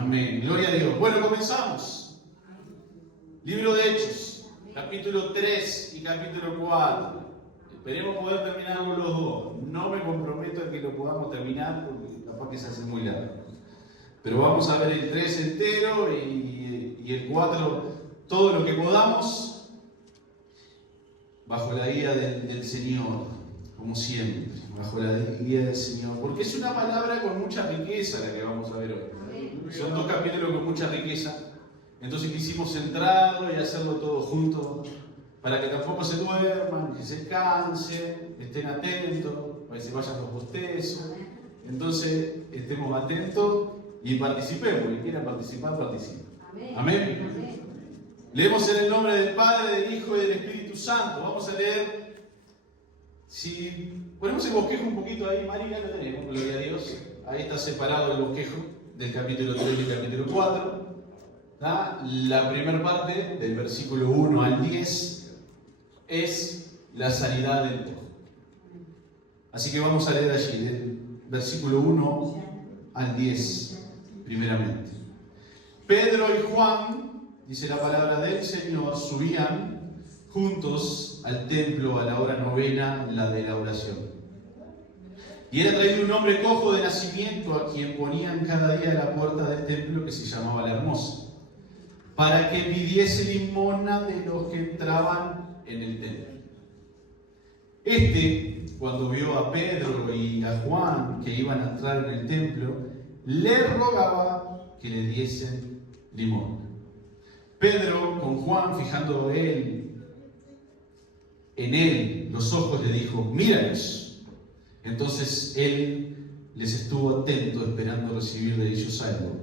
Amén. Gloria a Dios. Bueno, comenzamos. Libro de Hechos, capítulo 3 y capítulo 4. Esperemos poder terminar con los dos. No me comprometo a que lo podamos terminar porque capaz que se hace muy largo. Pero vamos a ver el 3 entero y el 4, todo lo que podamos, bajo la guía del Señor, como siempre, bajo la guía del Señor. Porque es una palabra con mucha riqueza la que vamos a ver hoy. Son dos capítulos con mucha riqueza. Entonces quisimos centrarlo y hacerlo todo junto, para que tampoco se duerman, que se cansen, estén atentos, para que se vayan los bostezos. Entonces estemos atentos y participemos. Quien quiera participar, participe. Amén. Amén. Leemos en el nombre del Padre, del Hijo y del Espíritu Santo. Vamos a leer. Si ponemos el bosquejo un poquito ahí, María, lo tenemos, gloria a Dios. Ahí está separado el bosquejo del capítulo 3 y el capítulo 4. La primera parte, del versículo 1 al 10, es la sanidad del cojo. Así que vamos a leer allí, del versículo 1 al 10, primeramente. Pedro y Juan, dice la palabra del Señor, subían juntos al templo a la hora novena, la de la oración. Y era traído un hombre cojo de nacimiento, a quien ponían cada día a la puerta del templo, que se llamaba la Hermosa, para que pidiese limosna de los que entraban en el templo. Cuando vio a Pedro y a Juan que iban a entrar en el templo, le rogaba que le diesen limosna. Pedro, con Juan, fijando en él los ojos, le dijo: míralos. Entonces él les estuvo atento, esperando recibir de ellos algo.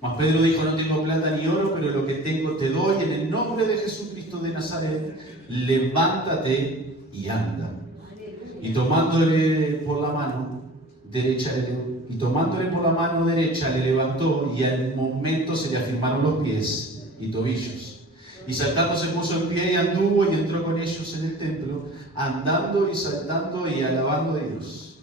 Mas Pedro dijo: no tengo plata ni oro, pero lo que tengo te doy. En el nombre de Jesucristo de Nazaret, levántate y anda. Y tomándole por la mano derecha, le levantó, y al momento se le afirmaron los pies y tobillos. Y saltando se puso en pie y anduvo, y entró con ellos en el templo, andando y saltando y alabando a Dios.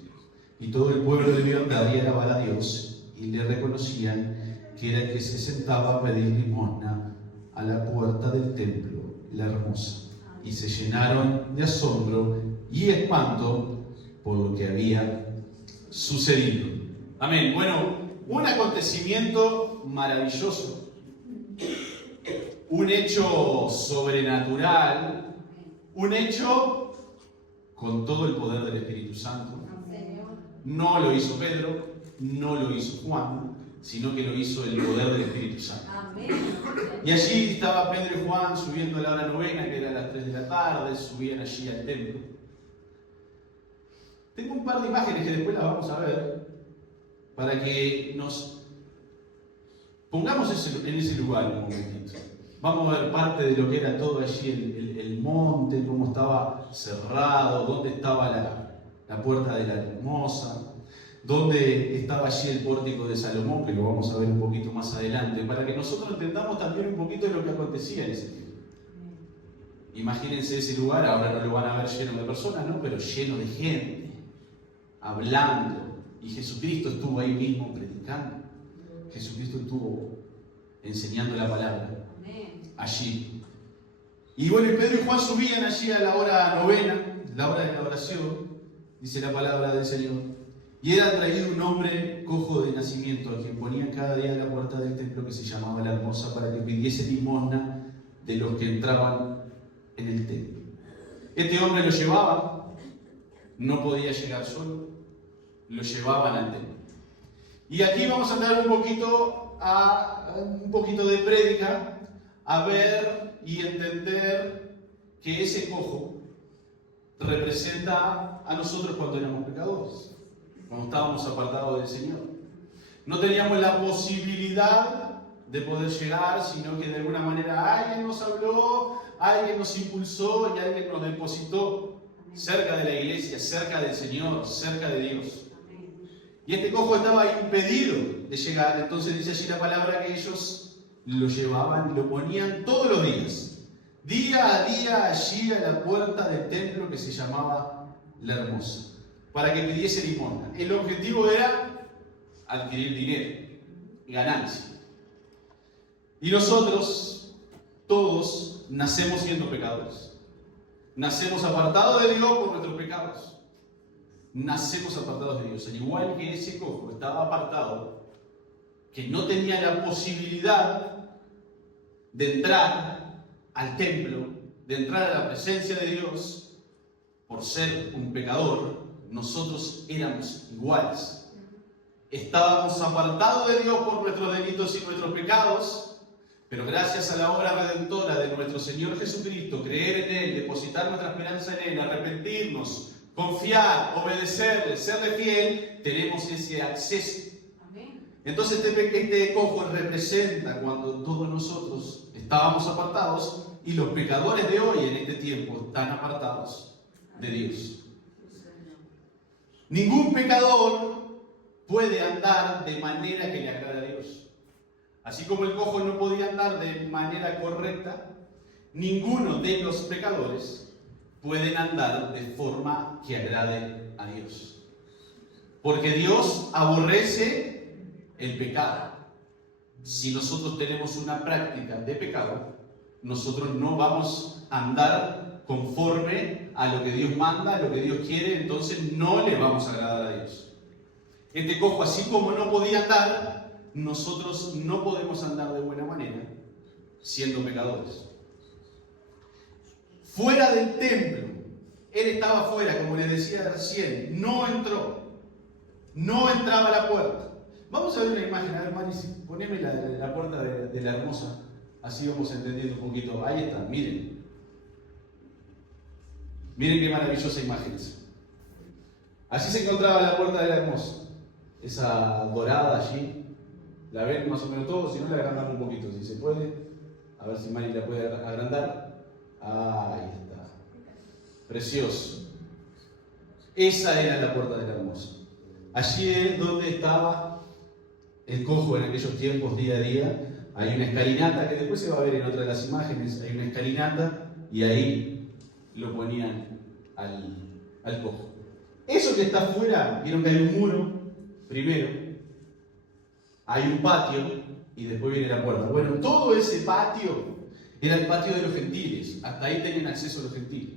Y todo el pueblo le vio andar y alabar a Dios, y le reconocían que era el que se sentaba a pedir limosna a la puerta del templo, la Hermosa. Y se llenaron de asombro y espanto por lo que había sucedido. Amén. Bueno, un acontecimiento maravilloso, un hecho sobrenatural, un hecho con todo el poder del Espíritu Santo. No lo hizo Pedro, no lo hizo Juan, sino que lo hizo el poder del Espíritu Santo. Amén. Y allí estaba Pedro y Juan subiendo a la hora novena, que era a las 3 de la tarde, subían allí al templo. Tengo un par de imágenes que después las vamos a ver, para que nos pongamos en ese lugar un momentito. Vamos a ver parte de lo que era todo allí, el monte, cómo estaba cerrado, dónde estaba la puerta de la Hermosa, dónde estaba allí el pórtico de Salomón, que lo vamos a ver un poquito más adelante, para que nosotros entendamos también un poquito lo que acontecía en ese tiempo. Imagínense ese lugar, ahora no lo van a ver lleno de personas, ¿no? Pero lleno de gente, hablando, y Jesucristo estuvo ahí mismo predicando. Jesucristo estuvo enseñando la palabra allí. Y bueno, Pedro y Juan subían allí a la hora novena, la hora de la oración, dice la palabra del Señor. Y era traído un hombre cojo de nacimiento, a quien ponían cada día a la puerta del templo, que se llamaba la Hermosa, para que pidiese limosna de los que entraban en el templo. Este hombre lo llevaba, no podía llegar solo, lo llevaban al templo. Y aquí vamos a dar un poquito de prédica, a ver y entender que ese cojo representa a nosotros cuando éramos pecadores, cuando estábamos apartados del Señor. No teníamos la posibilidad de poder llegar, sino que de alguna manera alguien nos habló, alguien nos impulsó y alguien nos depositó cerca de la iglesia, cerca del Señor, cerca de Dios. Y este cojo estaba impedido de llegar. Entonces dice allí la palabra que ellos lo llevaban y lo ponían todos los días, día a día, allí a la puerta del templo que se llamaba la Hermosa, para que pidiese limosna. El objetivo era adquirir dinero, ganancia. Y nosotros, todos, nacemos siendo pecadores. Nacemos apartados de Dios por nuestros pecados. Nacemos apartados de Dios. Al igual que ese cojo estaba apartado, que no tenía la posibilidad de entrar al templo, de entrar a la presencia de Dios, por ser un pecador, nosotros éramos iguales. Estábamos apartados de Dios por nuestros delitos y nuestros pecados, pero gracias a la obra redentora de nuestro Señor Jesucristo, creer en Él, depositar nuestra esperanza en Él, arrepentirnos, confiar, obedecerle, serle fiel, tenemos ese acceso. Entonces este cojo representa cuando todos nosotros estábamos apartados y los pecadores de hoy en este tiempo están apartados de Dios. Ningún pecador puede andar de manera que le agrade a Dios. Así como el cojo no podía andar de manera correcta, ninguno de los pecadores pueden andar de forma que agrade a Dios. Porque Dios aborrece el pecado. Si nosotros tenemos una práctica de pecado, nosotros no vamos a andar conforme a lo que Dios manda, a lo que Dios quiere, entonces no le vamos a agradar a Dios. Este cojo, así como no podía andar, nosotros no podemos andar de buena manera siendo pecadores. Fuera del templo, él estaba fuera, como les decía recién, no entró, no entraba a la puerta. Vamos a ver una imagen, a ver, Mari, poneme la puerta de la Hermosa, así vamos entendiendo un poquito. Ahí está, miren. Miren qué maravillosa imagen es. Así se encontraba la puerta de la Hermosa, esa dorada allí. ¿La ven más o menos todo? Si no, la agrandamos un poquito, si se puede. A ver si Mari la puede agrandar. Ahí está. Precioso. Esa era la puerta de la Hermosa. Allí es donde estaba el cojo en aquellos tiempos, día a día. Hay una escalinata que después se va a ver en otra de las imágenes. Hay una escalinata y ahí lo ponían al cojo. Eso que está afuera, vieron que hay un muro, primero. Hay un patio y después viene la puerta. Bueno, todo ese patio era el patio de los gentiles. Hasta ahí tenían acceso los gentiles.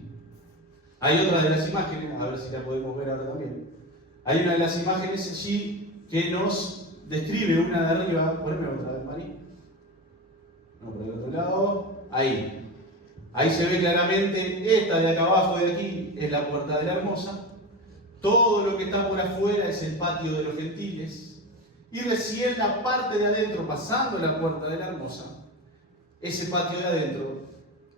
Hay otra de las imágenes, a ver si la podemos ver ahora también. Hay una de las imágenes allí que nos describe, una de arriba. Poneme otra vez, Mari. No, por el otro lado. Ahí. Ahí se ve claramente, esta de acá abajo de aquí es la puerta de la Hermosa. Todo lo que está por afuera es el patio de los gentiles. Y recién la parte de adentro, pasando la puerta de la Hermosa, ese patio de adentro,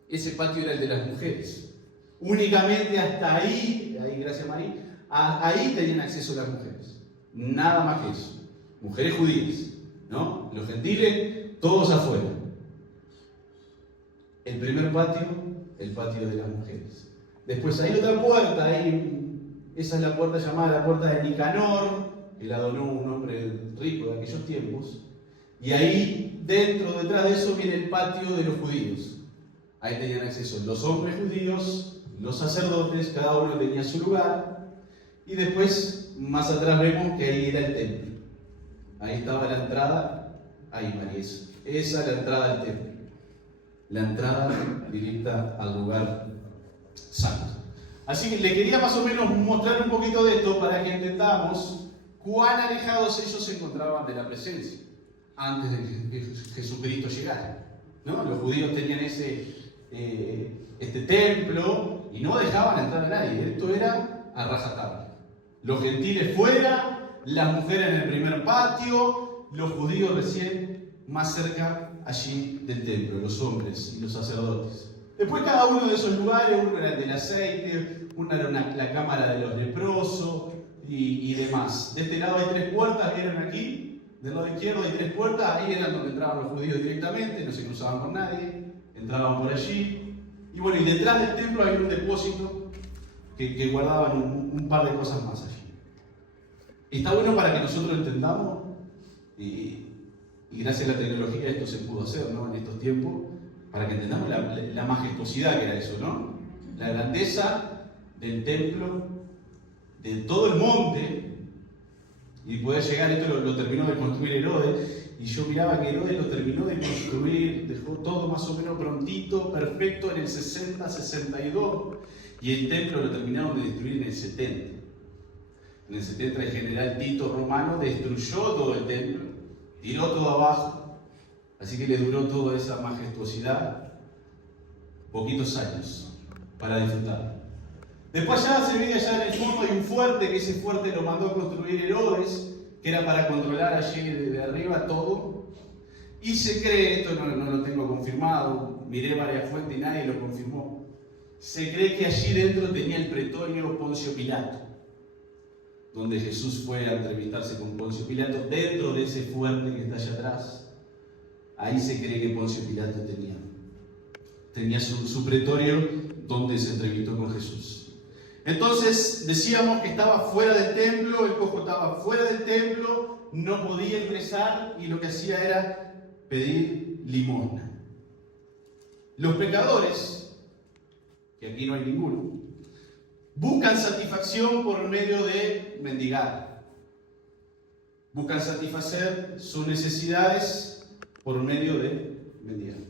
ese patio era el de las mujeres. Únicamente hasta ahí, gracias Marí, ahí tenían acceso las mujeres. Nada más que eso. Mujeres judías, ¿no? Los gentiles, todos afuera. El primer patio, el patio de las mujeres. Después hay otra puerta, esa es la puerta llamada la puerta de Nicanor, que la donó un hombre rico de aquellos tiempos, y ahí dentro, detrás de eso, viene el patio de los judíos. Ahí tenían acceso los hombres judíos, los sacerdotes, cada uno tenía su lugar, y después, más atrás vemos que ahí era el templo. Ahí estaba la entrada, ahí María, esa es la entrada al templo, la entrada directa al lugar santo. Así que le quería más o menos mostrar un poquito de esto para que entendamos cuán alejados ellos se encontraban de la presencia antes de que Jesucristo llegara, ¿no? Los judíos tenían este templo y no dejaban entrar a nadie. Esto era a rajatabla. Los gentiles fuera, las mujeres en el primer patio, los judíos recién más cerca allí del templo, los hombres y los sacerdotes. Después cada uno de esos lugares, uno era el del aceite, uno era la cámara de los leprosos, y demás. De este lado hay 3 puertas, vieron aquí, del lado izquierdo hay 3 puertas, ahí eran donde entraban los judíos directamente, no se cruzaban con nadie, entraban por allí. Y bueno, y detrás del templo hay un depósito que guardaban un par de cosas más allí. Está bueno para que nosotros entendamos, y gracias a la tecnología esto se pudo hacer, ¿no? En estos tiempos, para que entendamos la majestuosidad que era eso, ¿no? La grandeza del templo, de todo el monte, y poder llegar, esto lo terminó de construir Herodes, y yo miraba que Herodes lo terminó de construir, dejó todo más o menos prontito, perfecto en el 60-62, y el templo lo terminaron de destruir en el 70. En el 70 el general Tito Romano destruyó todo el templo, tiró todo abajo, así que le duró toda esa majestuosidad poquitos años para disfrutar. Después ya se veía allá en el fondo hay un fuerte, que ese fuerte lo mandó a construir Herodes, que era para controlar allí de arriba todo. Y se cree, esto no lo tengo confirmado, miré varias fuentes y nadie lo confirmó. Se cree que allí dentro tenía el pretorio Poncio Pilato, donde Jesús fue a entrevistarse con Poncio Pilato, dentro de ese fuerte que está allá atrás. Ahí se cree que Poncio Pilato tenía su pretorio donde se entrevistó con Jesús. Entonces decíamos que estaba fuera del templo, el cojo estaba fuera del templo, no podía ingresar y lo que hacía era pedir limosna. Los pecadores, que aquí no hay ninguno, buscan satisfacción por medio de mendigar. Buscan satisfacer sus necesidades por medio de mendigar.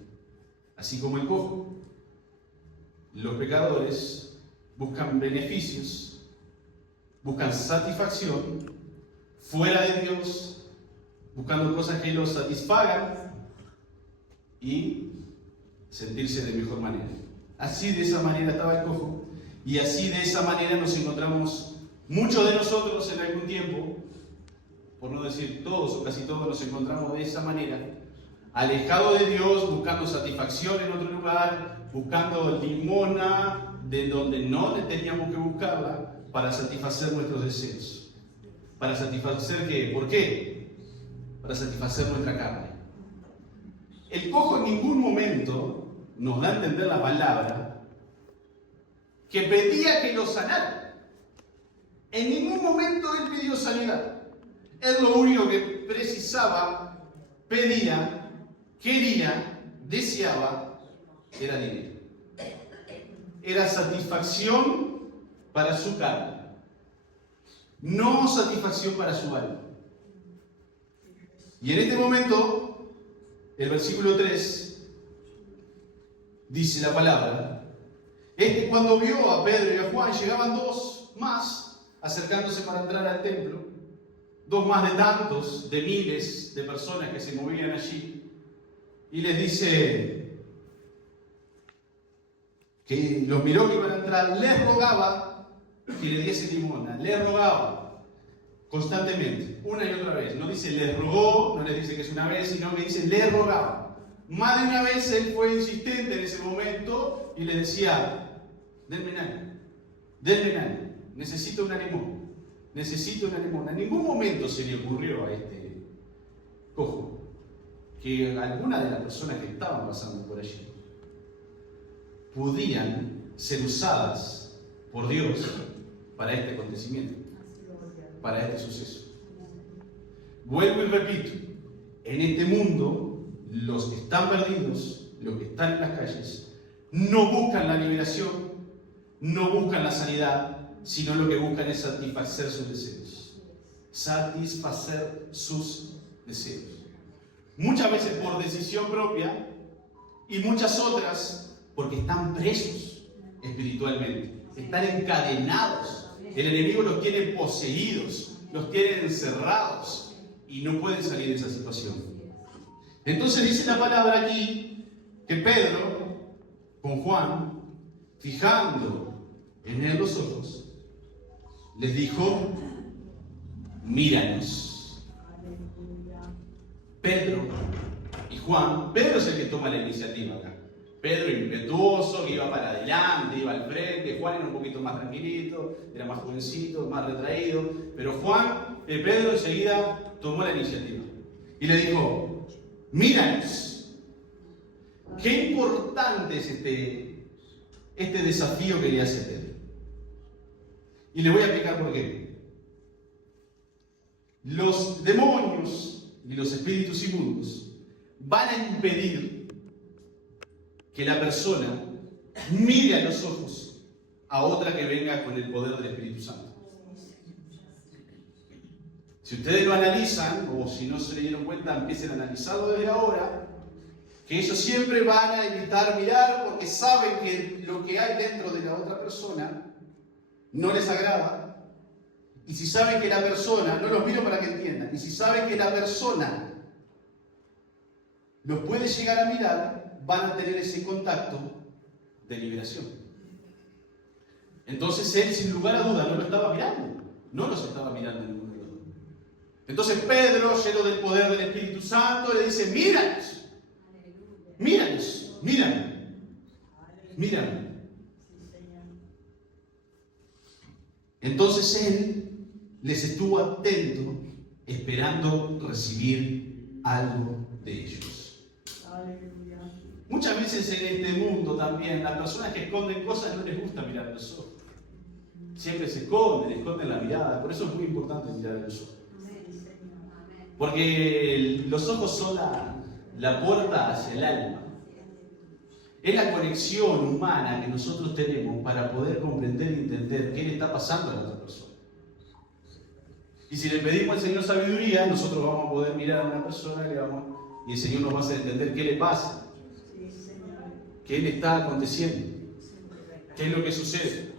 Así como el cojo. Los pecadores buscan beneficios, buscan satisfacción fuera de Dios, buscando cosas que los satisfagan y sentirse de mejor manera. Así de esa manera estaba el cojo y así de esa manera nos encontramos muchos de nosotros en algún tiempo, por no decir todos o casi todos nos encontramos de esa manera, alejados de Dios, buscando satisfacción en otro lugar, buscando limosna de donde no teníamos que buscarla para satisfacer nuestros deseos. ¿Para satisfacer qué? ¿Por qué? Para satisfacer nuestra carne. El cojo en ningún momento nos da a entender la palabra que pedía que lo sanara. En ningún momento él pidió sanidad. Él lo único que precisaba, pedía, quería, deseaba, era dinero. Era satisfacción para su carne, no satisfacción para su alma. Y en este momento, el versículo 3 dice la palabra: cuando vio a Pedro y a Juan, llegaban dos más acercándose para entrar al templo, dos más de tantos, de miles de personas que se movían allí, y les dice que los miró que iban a entrar, les rogaba que le diese limosna, les rogaba constantemente, una y otra vez. No dice les rogó, no les dice que es una vez, sino que dice les rogaba. Más de una vez él fue insistente en ese momento y les decía: denme nada, necesito una limosna. En ningún momento se le ocurrió a este cojo que alguna de las personas que estaban pasando por allí podían ser usadas por Dios para este acontecimiento, para este suceso. Vuelvo y repito, en este mundo, los que están perdidos, los que están en las calles, no buscan la liberación, no buscan la sanidad, sino lo que buscan es satisfacer sus deseos. Satisfacer sus deseos. Muchas veces por decisión propia y muchas otras porque están presos espiritualmente, están encadenados. El enemigo los tiene poseídos, los tiene encerrados y no pueden salir de esa situación. Entonces dice la palabra aquí que Pedro, con Juan, fijando en él los ojos, les dijo: míranos. Pedro y Juan, Pedro es el que toma la iniciativa acá. Pedro impetuoso, que iba para adelante, iba al frente. Juan era un poquito más tranquilito, era más jovencito, más retraído. Pero Pedro enseguida tomó la iniciativa y le dijo: míranos. Qué importante es este desafío que le hace Pedro. Y le voy a explicar por qué. Los demonios y los espíritus inmundos van a impedir que la persona mire a los ojos a otra que venga con el poder del Espíritu Santo. Si ustedes lo analizan, o si no se le dieron cuenta, empiecen a analizarlo desde ahora, que ellos siempre van a evitar mirar porque saben que lo que hay dentro de la otra persona no les agrada. Y si saben que la persona, no los miro para que entiendan, y si saben que la persona los puede llegar a mirar, van a tener ese contacto de liberación. Entonces él, sin lugar a duda, no lo estaba mirando, no los estaba mirando ninguno de los dos. Entonces Pedro, lleno del poder del Espíritu Santo, le dice: míranos, míranos, mírame, mírame. Entonces él les estuvo atento, esperando recibir algo de ellos. Muchas veces en este mundo también, las personas que esconden cosas no les gusta mirar a los ojos. Siempre se esconden la mirada. Por eso es muy importante mirar a los ojos. Porque los ojos son la puerta hacia el alma. Es la conexión humana que nosotros tenemos para poder comprender y entender qué le está pasando a la otra persona. Y si le pedimos al Señor sabiduría, nosotros vamos a poder mirar a una persona y el Señor nos va a hacer entender qué le pasa, qué le está aconteciendo, qué es lo que sucede.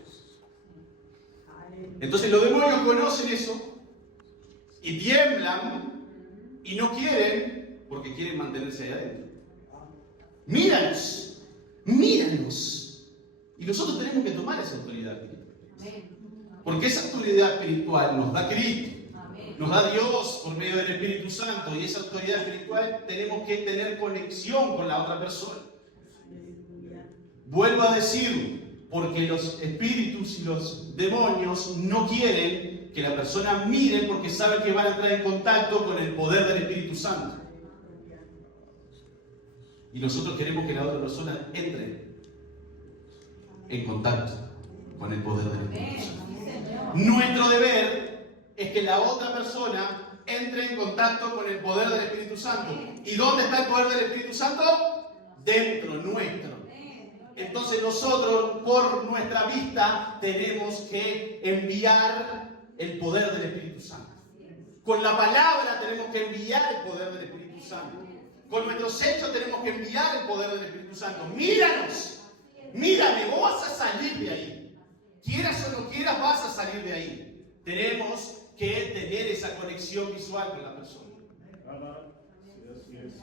Entonces los demonios conocen eso y tiemblan y no quieren, porque quieren mantenerse ahí adentro. Míranos, míranos. Y nosotros tenemos que tomar esa autoridad espiritual. Porque esa autoridad espiritual nos da Cristo, nos da Dios por medio del Espíritu Santo. Y esa autoridad espiritual tenemos que tener conexión con la otra persona. Vuelvo a decir, porque los espíritus y los demonios no quieren que la persona mire porque saben que van a entrar en contacto con el poder del Espíritu Santo. Y nosotros queremos que la otra persona entre en contacto con el poder del Espíritu Santo. Nuestro deber es que la otra persona entre en contacto con el poder del Espíritu Santo. ¿Y dónde está el poder del Espíritu Santo? Dentro nuestro. Entonces nosotros, por nuestra vista, tenemos que enviar el poder del Espíritu Santo. Con la palabra tenemos que enviar el poder del Espíritu Santo. Con nuestros hechos tenemos que enviar el poder del Espíritu Santo. Míranos, mírame, vos vas a salir de ahí. Quieras o no quieras, vas a salir de ahí. Tenemos que tener esa conexión visual con la persona.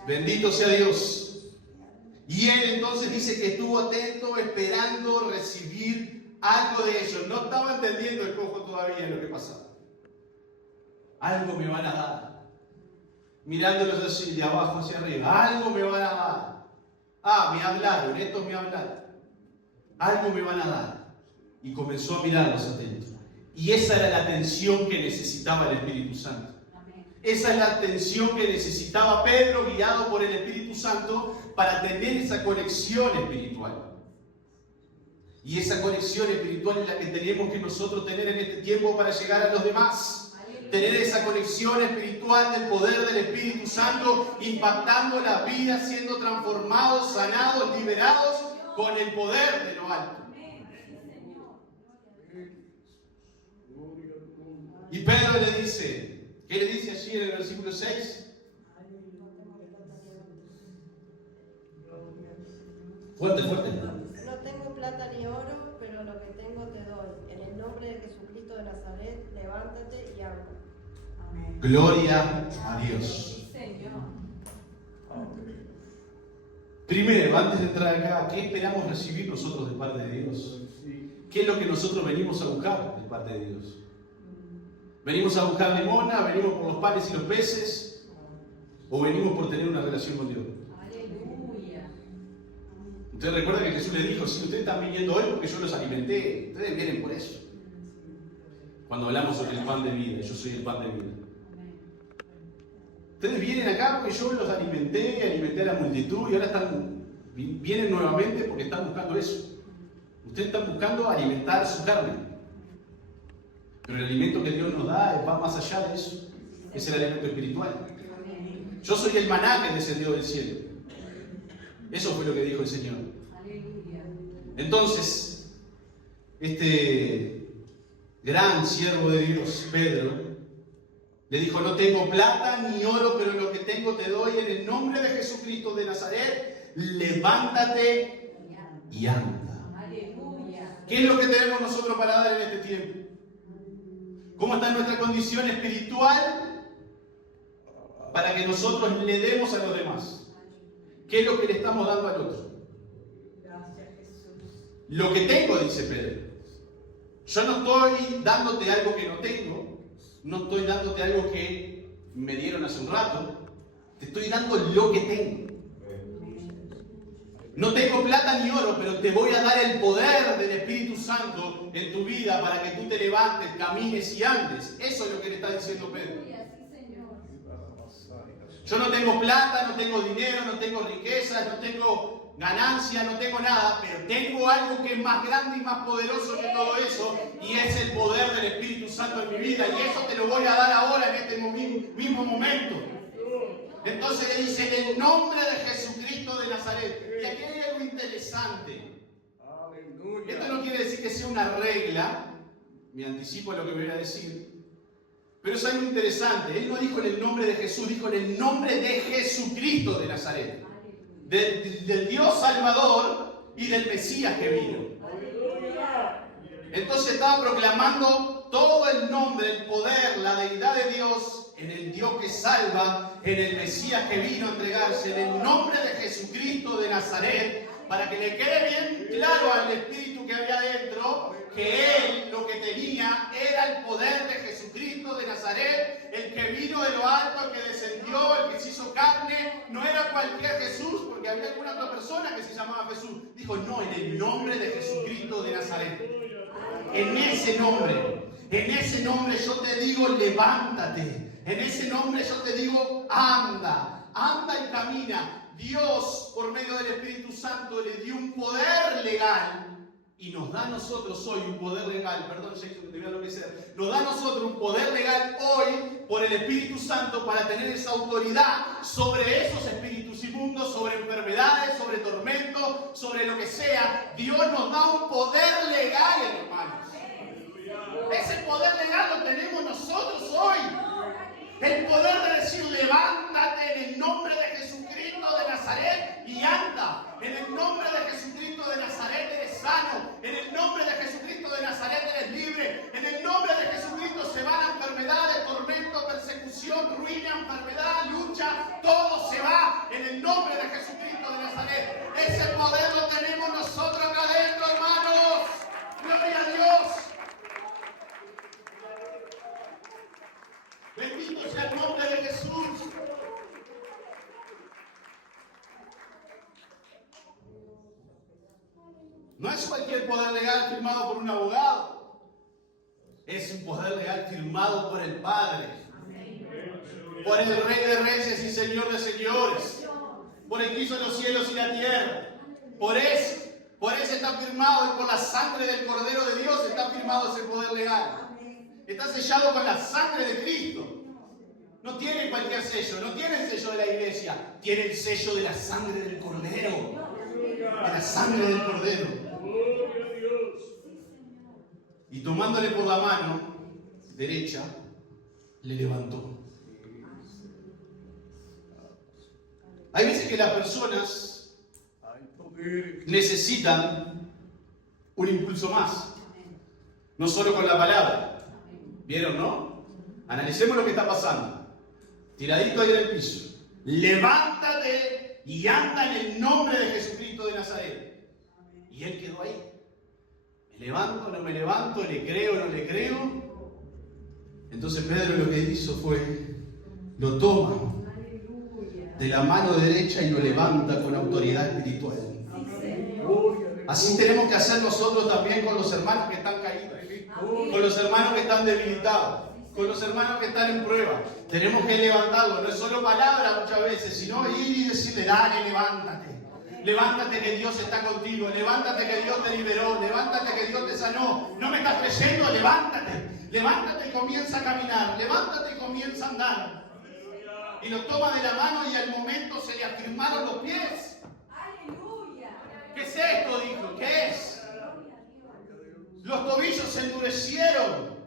Bendito sea Dios. Y él entonces dice que estuvo atento, esperando recibir algo de ellos. No estaba entendiendo el cojo todavía lo que pasaba. Algo me van a dar. Mirándolos así, de abajo hacia arriba. Algo me van a dar. Ah, me hablaron, estos me hablaron. Algo me van a dar. Y comenzó a mirarlos atentos. Y esa era la atención que necesitaba el Espíritu Santo. Esa es la atención que necesitaba Pedro, guiado por el Espíritu Santo, para tener esa conexión espiritual. Y esa conexión espiritual es la que tenemos que nosotros tener en este tiempo para llegar a los demás. Tener esa conexión espiritual del poder del Espíritu Santo, impactando la vida, siendo transformados, sanados, liberados con el poder de lo alto. Y Pedro le dice, ¿qué le dice allí en el versículo 6? Fuerte, fuerte. No tengo plata ni oro, pero lo que tengo te doy. En el nombre de Jesucristo de Nazaret, levántate y anda. Amén. Gloria a Dios. Primero, antes de entrar acá, ¿qué esperamos recibir nosotros de parte de Dios? ¿Qué es lo que nosotros venimos a buscar de parte de Dios? ¿Venimos a buscar limosna? ¿Venimos por los panes y los peces? ¿O venimos por tener una relación con Dios? Aleluya. Usted recuerda que Jesús le dijo, si ustedes están viniendo hoy porque yo los alimenté, ustedes vienen por eso. Cuando hablamos sobre el pan de vida, yo soy el pan de vida. Ustedes vienen acá porque yo los alimenté a la multitud y ahora vienen nuevamente porque están buscando eso. Ustedes están buscando alimentar su carne. Pero el alimento que Dios nos da va más allá de eso. Es el alimento espiritual. Yo soy el maná que descendió del cielo. Eso fue lo que dijo el Señor. Entonces, este gran siervo de Dios, Pedro, Le dijo, no tengo plata ni oro, pero lo que tengo te doy en el nombre de Jesucristo de Nazaret. Levántate y anda. ¿Qué es lo que tenemos nosotros para dar en este tiempo? ¿Cómo está nuestra condición espiritual para que nosotros le demos a los demás? ¿Qué es lo que le estamos dando al otro? Lo que tengo, dice Pedro. Yo no estoy dándote algo que no tengo. No estoy dándote algo que me dieron hace un rato. Te estoy dando lo que tengo. No tengo plata ni oro, pero te voy a dar el poder del Espíritu Santo en tu vida para que tú te levantes, camines y andes. Eso es lo que le está diciendo Pedro. Yo no tengo plata, no tengo dinero, no tengo riqueza, no tengo ganancia, no tengo nada, pero tengo algo que es más grande y más poderoso que todo eso, y es el poder del Espíritu Santo en mi vida, y eso te lo voy a dar ahora en este mismo momento. Entonces le dice, en el nombre de Jesucristo de Nazaret. Y aquí hay algo interesante. Esto no quiere decir que sea una regla, me anticipo a lo que voy a decir, pero es algo interesante. Él no dijo en el nombre de Jesús, dijo en el nombre de Jesucristo de Nazaret. Del Dios Salvador y del Mesías que vino. Entonces estaba proclamando todo el nombre, el poder, la deidad de Dios en el Dios que salva, en el Mesías que vino a entregarse, en el nombre de Jesucristo de Nazaret, para que le quede bien claro al Espíritu que había dentro que él lo que tenía era el poder de Jesucristo de Nazaret, el que vino de lo alto, el que descendió, el que se hizo carne. No era cualquier Jesús, porque había alguna otra persona que se llamaba Jesús. Dijo, no, en el nombre de Jesucristo de Nazaret. En ese nombre yo te digo, levántate. En ese nombre yo te digo, anda y camina. Dios, por medio del Espíritu Santo, le dio un poder legal y nos da a nosotros hoy un poder legal. Perdón, Jason, te voy a enloquecer. Nos da a nosotros un poder legal hoy por el Espíritu Santo para tener esa autoridad sobre esos espíritus inmundos, sobre enfermedades, sobre tormentos, sobre lo que sea. Dios nos da un poder legal, hermanos. Ese poder legal lo tenemos nosotros hoy. El poder de decir, levántate en el nombre de Jesucristo de Nazaret y anda. En el nombre de Jesucristo de Nazaret eres sano. En el nombre de Jesucristo de Nazaret eres libre. En el nombre de Jesucristo se van enfermedades, tormento, persecución, ruina, enfermedad, lucha. Todo se va en el nombre de Jesucristo de Nazaret. Ese poder lo tenemos nosotros acá adentro, hermanos. Gloria a Dios. Bendito sea el nombre de Jesús. No es cualquier poder legal firmado por un abogado. Es un poder legal firmado por el Padre. Por el Rey de Reyes y Señor de Señores. Por el que hizo los cielos y la tierra. Por ese está firmado, y por la sangre del Cordero de Dios está firmado ese poder legal. Está sellado con la sangre de Cristo. No tiene cualquier sello, no tiene el sello de la iglesia, tiene el sello de la sangre del Cordero. De la sangre del Cordero. Y tomándole por la mano derecha, le levantó. Hay veces que las personas necesitan un impulso más. No solo con la palabra. ¿Vieron, no? Analicemos lo que está pasando. Tiradito ahí en el piso. Levántate y anda en el nombre de Jesucristo de Nazaret. Y él quedó ahí. ¿Me levanto, no me levanto? ¿Le creo, no le creo? Entonces Pedro lo que hizo fue, lo toma de la mano derecha y lo levanta con autoridad espiritual. Así tenemos que hacer nosotros también con los hermanos que están caídos, con los hermanos que están debilitados, con los hermanos que están en prueba. Tenemos que levantarlo. No es solo palabra muchas veces, sino ir y decirle, dale, levántate. Levántate que Dios está contigo. Levántate que Dios te liberó. Levántate que Dios te sanó. ¿No me estás creyendo? Levántate. Levántate y comienza a caminar. Levántate y comienza a andar. Y lo toma de la mano y al momento se le afirmaron los pies. ¿Qué es esto? Dijo. ¿Qué es? Los tobillos se endurecieron.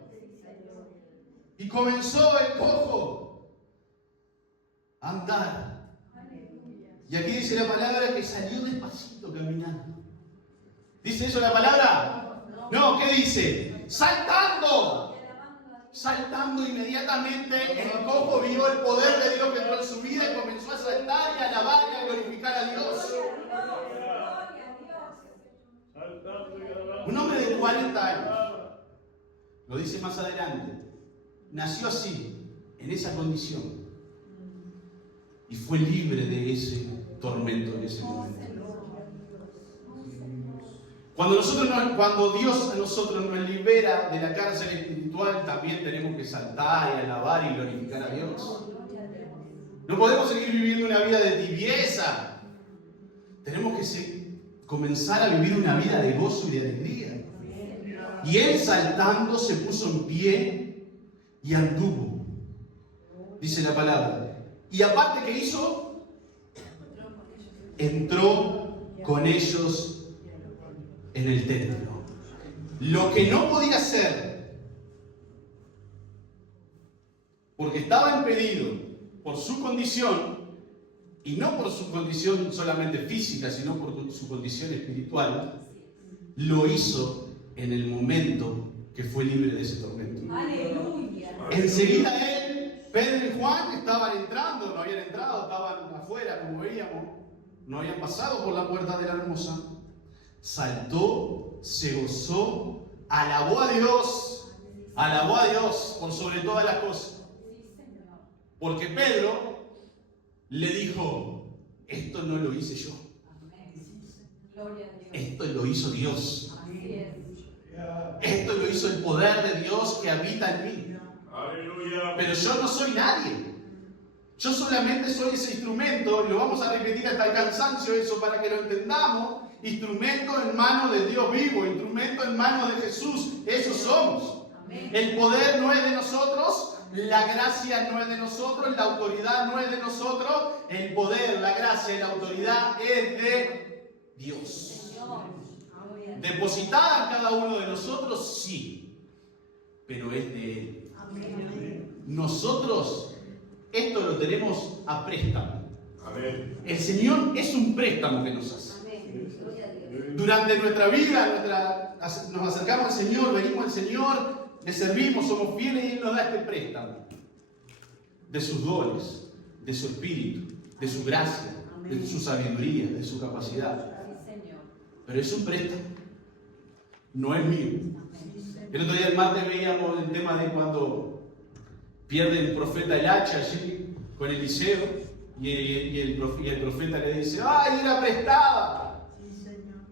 Y comenzó el cojo a andar. Y aquí dice la palabra que salió despacito caminando. ¿Dice eso la palabra? No, ¿qué dice? Saltando. Saltando inmediatamente, el cojo vio el poder de Dios que entró en su vida y comenzó a saltar y a alabar y a glorificar a Dios. Un hombre de 40 años, lo dice más adelante, nació así, en esa condición, y fue libre de ese tormento en ese momento. Cuando Dios a nosotros nos libera de la cárcel espiritual, también tenemos que saltar y alabar y glorificar a Dios. No podemos seguir viviendo una vida de tibieza. Tenemos que comenzar a vivir una vida de gozo y de alegría. Y él saltando se puso en pie y anduvo. Dice la palabra. Y aparte, ¿qué hizo? Entró con ellos en el templo. Lo que no podía hacer, porque estaba impedido por su condición, y no por su condición solamente física, sino por su condición espiritual, lo hizo en el momento que fue libre de ese tormento. ¡Aleluya! Enseguida él, Pedro y Juan estaban entrando, no habían entrado, estaban afuera, como veíamos, no habían pasado por la puerta de la hermosa. Saltó, se gozó, alabó a Dios por sobre todas las cosas. Porque Pedro le dijo, esto no lo hice yo, esto lo hizo Dios, esto lo hizo el poder de Dios que habita en mí. Pero yo no soy nadie, yo solamente soy ese instrumento, y lo vamos a repetir hasta el cansancio eso para que lo entendamos. Instrumento en manos de Dios vivo, instrumento en manos de Jesús, eso somos. El poder no es de nosotros, la gracia no es de nosotros, la autoridad no es de nosotros, el poder, la gracia y la autoridad es de Dios. Depositada en cada uno de nosotros, sí, pero es de Él. Nosotros esto lo tenemos a préstamo. El Señor es un préstamo que nos hace. Durante nuestra vida, nos acercamos al Señor, venimos al Señor, le servimos, somos fieles y Él nos da este préstamo de sus dones, de su espíritu, de su gracia, de su sabiduría, de su capacidad. Pero es un préstamo, no es mío. El otro día, el martes, veíamos el tema de cuando pierde el profeta el hacha allí con Eliseo y el profeta le dice, ¡ay, era prestada!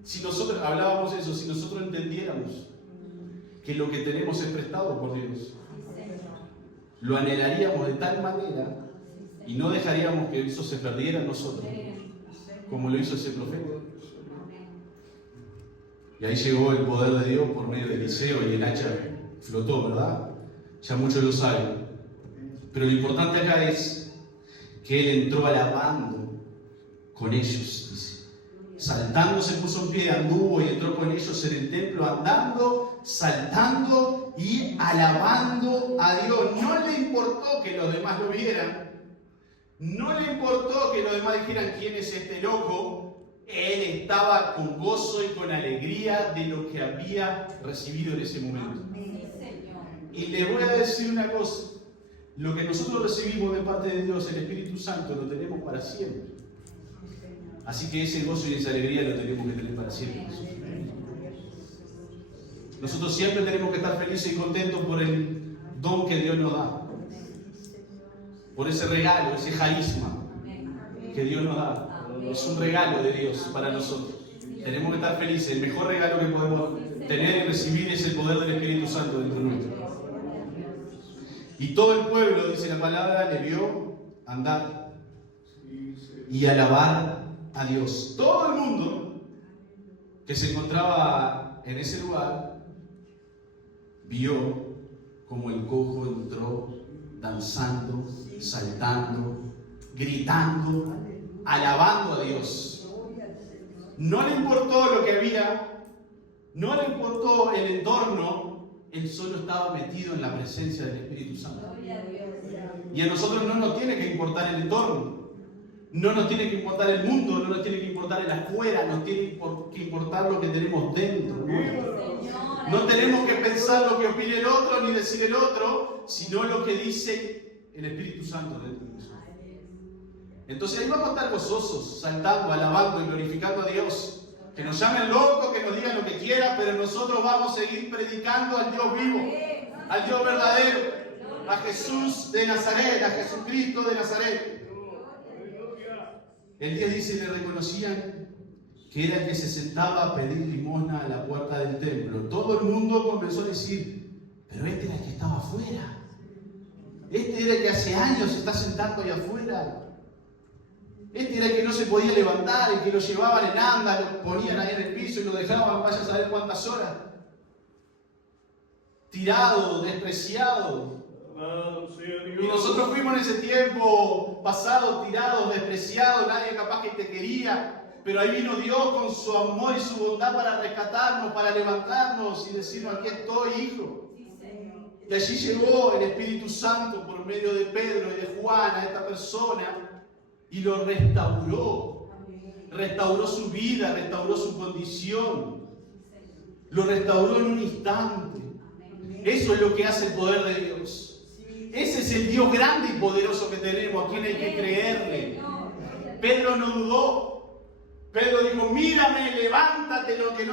Si nosotros hablábamos eso, si nosotros entendiéramos que lo que tenemos es prestado por Dios, lo anhelaríamos de tal manera y no dejaríamos que eso se perdiera en nosotros, como lo hizo ese profeta. Y ahí llegó el poder de Dios por medio de Eliseo y el hacha flotó, ¿verdad? Ya muchos lo saben. Pero lo importante acá es que él entró alabando con ellos, dice. Saltando se puso en pie, anduvo y entró con ellos en el templo, andando, saltando y alabando a Dios. No le importó que los demás lo vieran, no le importó que los demás dijeran quién es este loco. Él estaba con gozo y con alegría de lo que había recibido en ese momento. Y les voy a decir una cosa, lo que nosotros recibimos de parte de Dios, el Espíritu Santo, lo tenemos para siempre. Así que ese gozo y esa alegría lo tenemos que tener para siempre. Nosotros siempre tenemos que estar felices y contentos por el don que Dios nos da, por ese regalo, ese carisma que Dios nos da. Es un regalo de Dios para nosotros. Tenemos que estar felices. El mejor regalo que podemos tener y recibir es el poder del Espíritu Santo dentro de nosotros. Y todo el pueblo, dice la palabra, le vio andar y alabar a Dios. Todo el mundo que se encontraba en ese lugar vio como el cojo entró danzando, saltando, gritando, alabando a Dios. No le importó lo que había, no le importó el entorno, él solo estaba metido en la presencia del Espíritu Santo. Gloria a Dios. Y a nosotros no nos tiene que importar el entorno, no nos tiene que importar el mundo, no nos tiene que importar el afuera, nos tiene que importar lo que tenemos dentro, ¿no? No tenemos que pensar lo que opine el otro ni decir el otro, sino lo que dice el Espíritu Santo dentro de nosotros. Entonces ahí vamos a estar gozosos, saltando, alabando y glorificando a Dios. Que nos llamen locos, que nos digan lo que quieran, pero nosotros vamos a seguir predicando al Dios vivo, al Dios verdadero, a Jesús de Nazaret, a Jesucristo de Nazaret. El 10 dice, le reconocían que era el que se sentaba a pedir limosna a la puerta del templo. Todo el mundo comenzó a decir, pero este era el que estaba afuera. Este era el que hace años se está sentando ahí afuera. Este era el que no se podía levantar, el que lo llevaban en anda, lo ponían ahí en el piso y lo dejaban, vaya a saber cuántas horas. Tirado, despreciado. Y nosotros fuimos en ese tiempo pasado, tirados, despreciados, nadie capaz que te quería. Pero ahí vino Dios con su amor y su bondad para rescatarnos, para levantarnos y decirnos, aquí estoy, hijo. Y allí llegó el Espíritu Santo por medio de Pedro y de Juan a esta persona y lo restauró. Restauró su vida, restauró su condición. Lo restauró en un instante. Eso es lo que hace el poder de Dios. Ese es el Dios grande y poderoso que tenemos, a quien hay que creerle. Pedro no dudó. Pedro dijo, mírame, levántate, lo que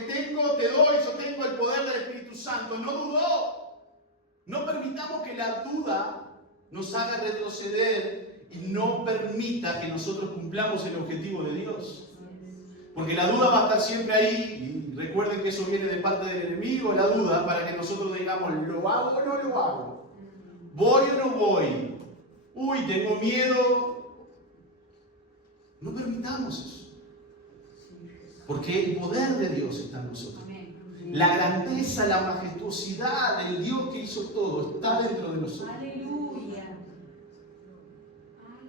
tengo te doy, yo tengo el poder del Espíritu Santo. No dudó. No permitamos que la duda nos haga retroceder y no permita que nosotros cumplamos el objetivo de Dios. Porque la duda va a estar siempre ahí. Y recuerden que eso viene de parte del enemigo, la duda, para que nosotros digamos, ¿lo hago o no lo hago? ¿Voy o no voy? Uy, tengo miedo. No permitamos eso. Porque el poder de Dios está en nosotros. La grandeza, la majestuosidad del Dios que hizo todo está dentro de nosotros.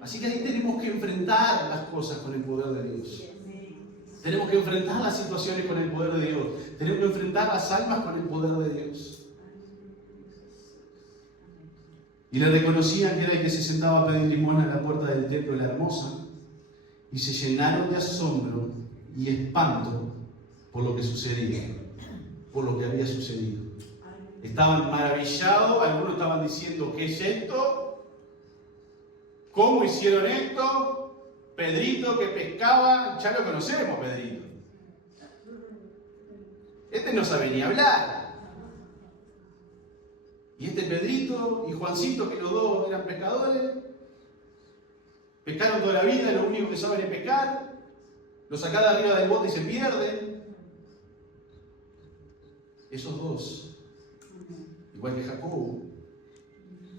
Así que ahí tenemos que enfrentar las cosas con el poder de Dios. Tenemos que enfrentar las situaciones con el poder de Dios. Tenemos que enfrentar las almas con el poder de Dios. Y le reconocían que era el que se sentaba a pedir limosna a la puerta del templo de la hermosa, y se llenaron de asombro y espanto por lo que sucedía, por lo que había sucedido. Estaban maravillados, algunos estaban diciendo, ¿qué es esto? ¿Cómo hicieron esto? Pedrito que pescaba, ya lo conocemos, Pedrito. Este no sabe ni hablar. Y este Pedrito y Juancito, que los dos eran pescadores, pescaron toda la vida, lo único que saben es pescar, lo sacan de arriba del bote y se pierden. Esos dos, igual que Jacobo,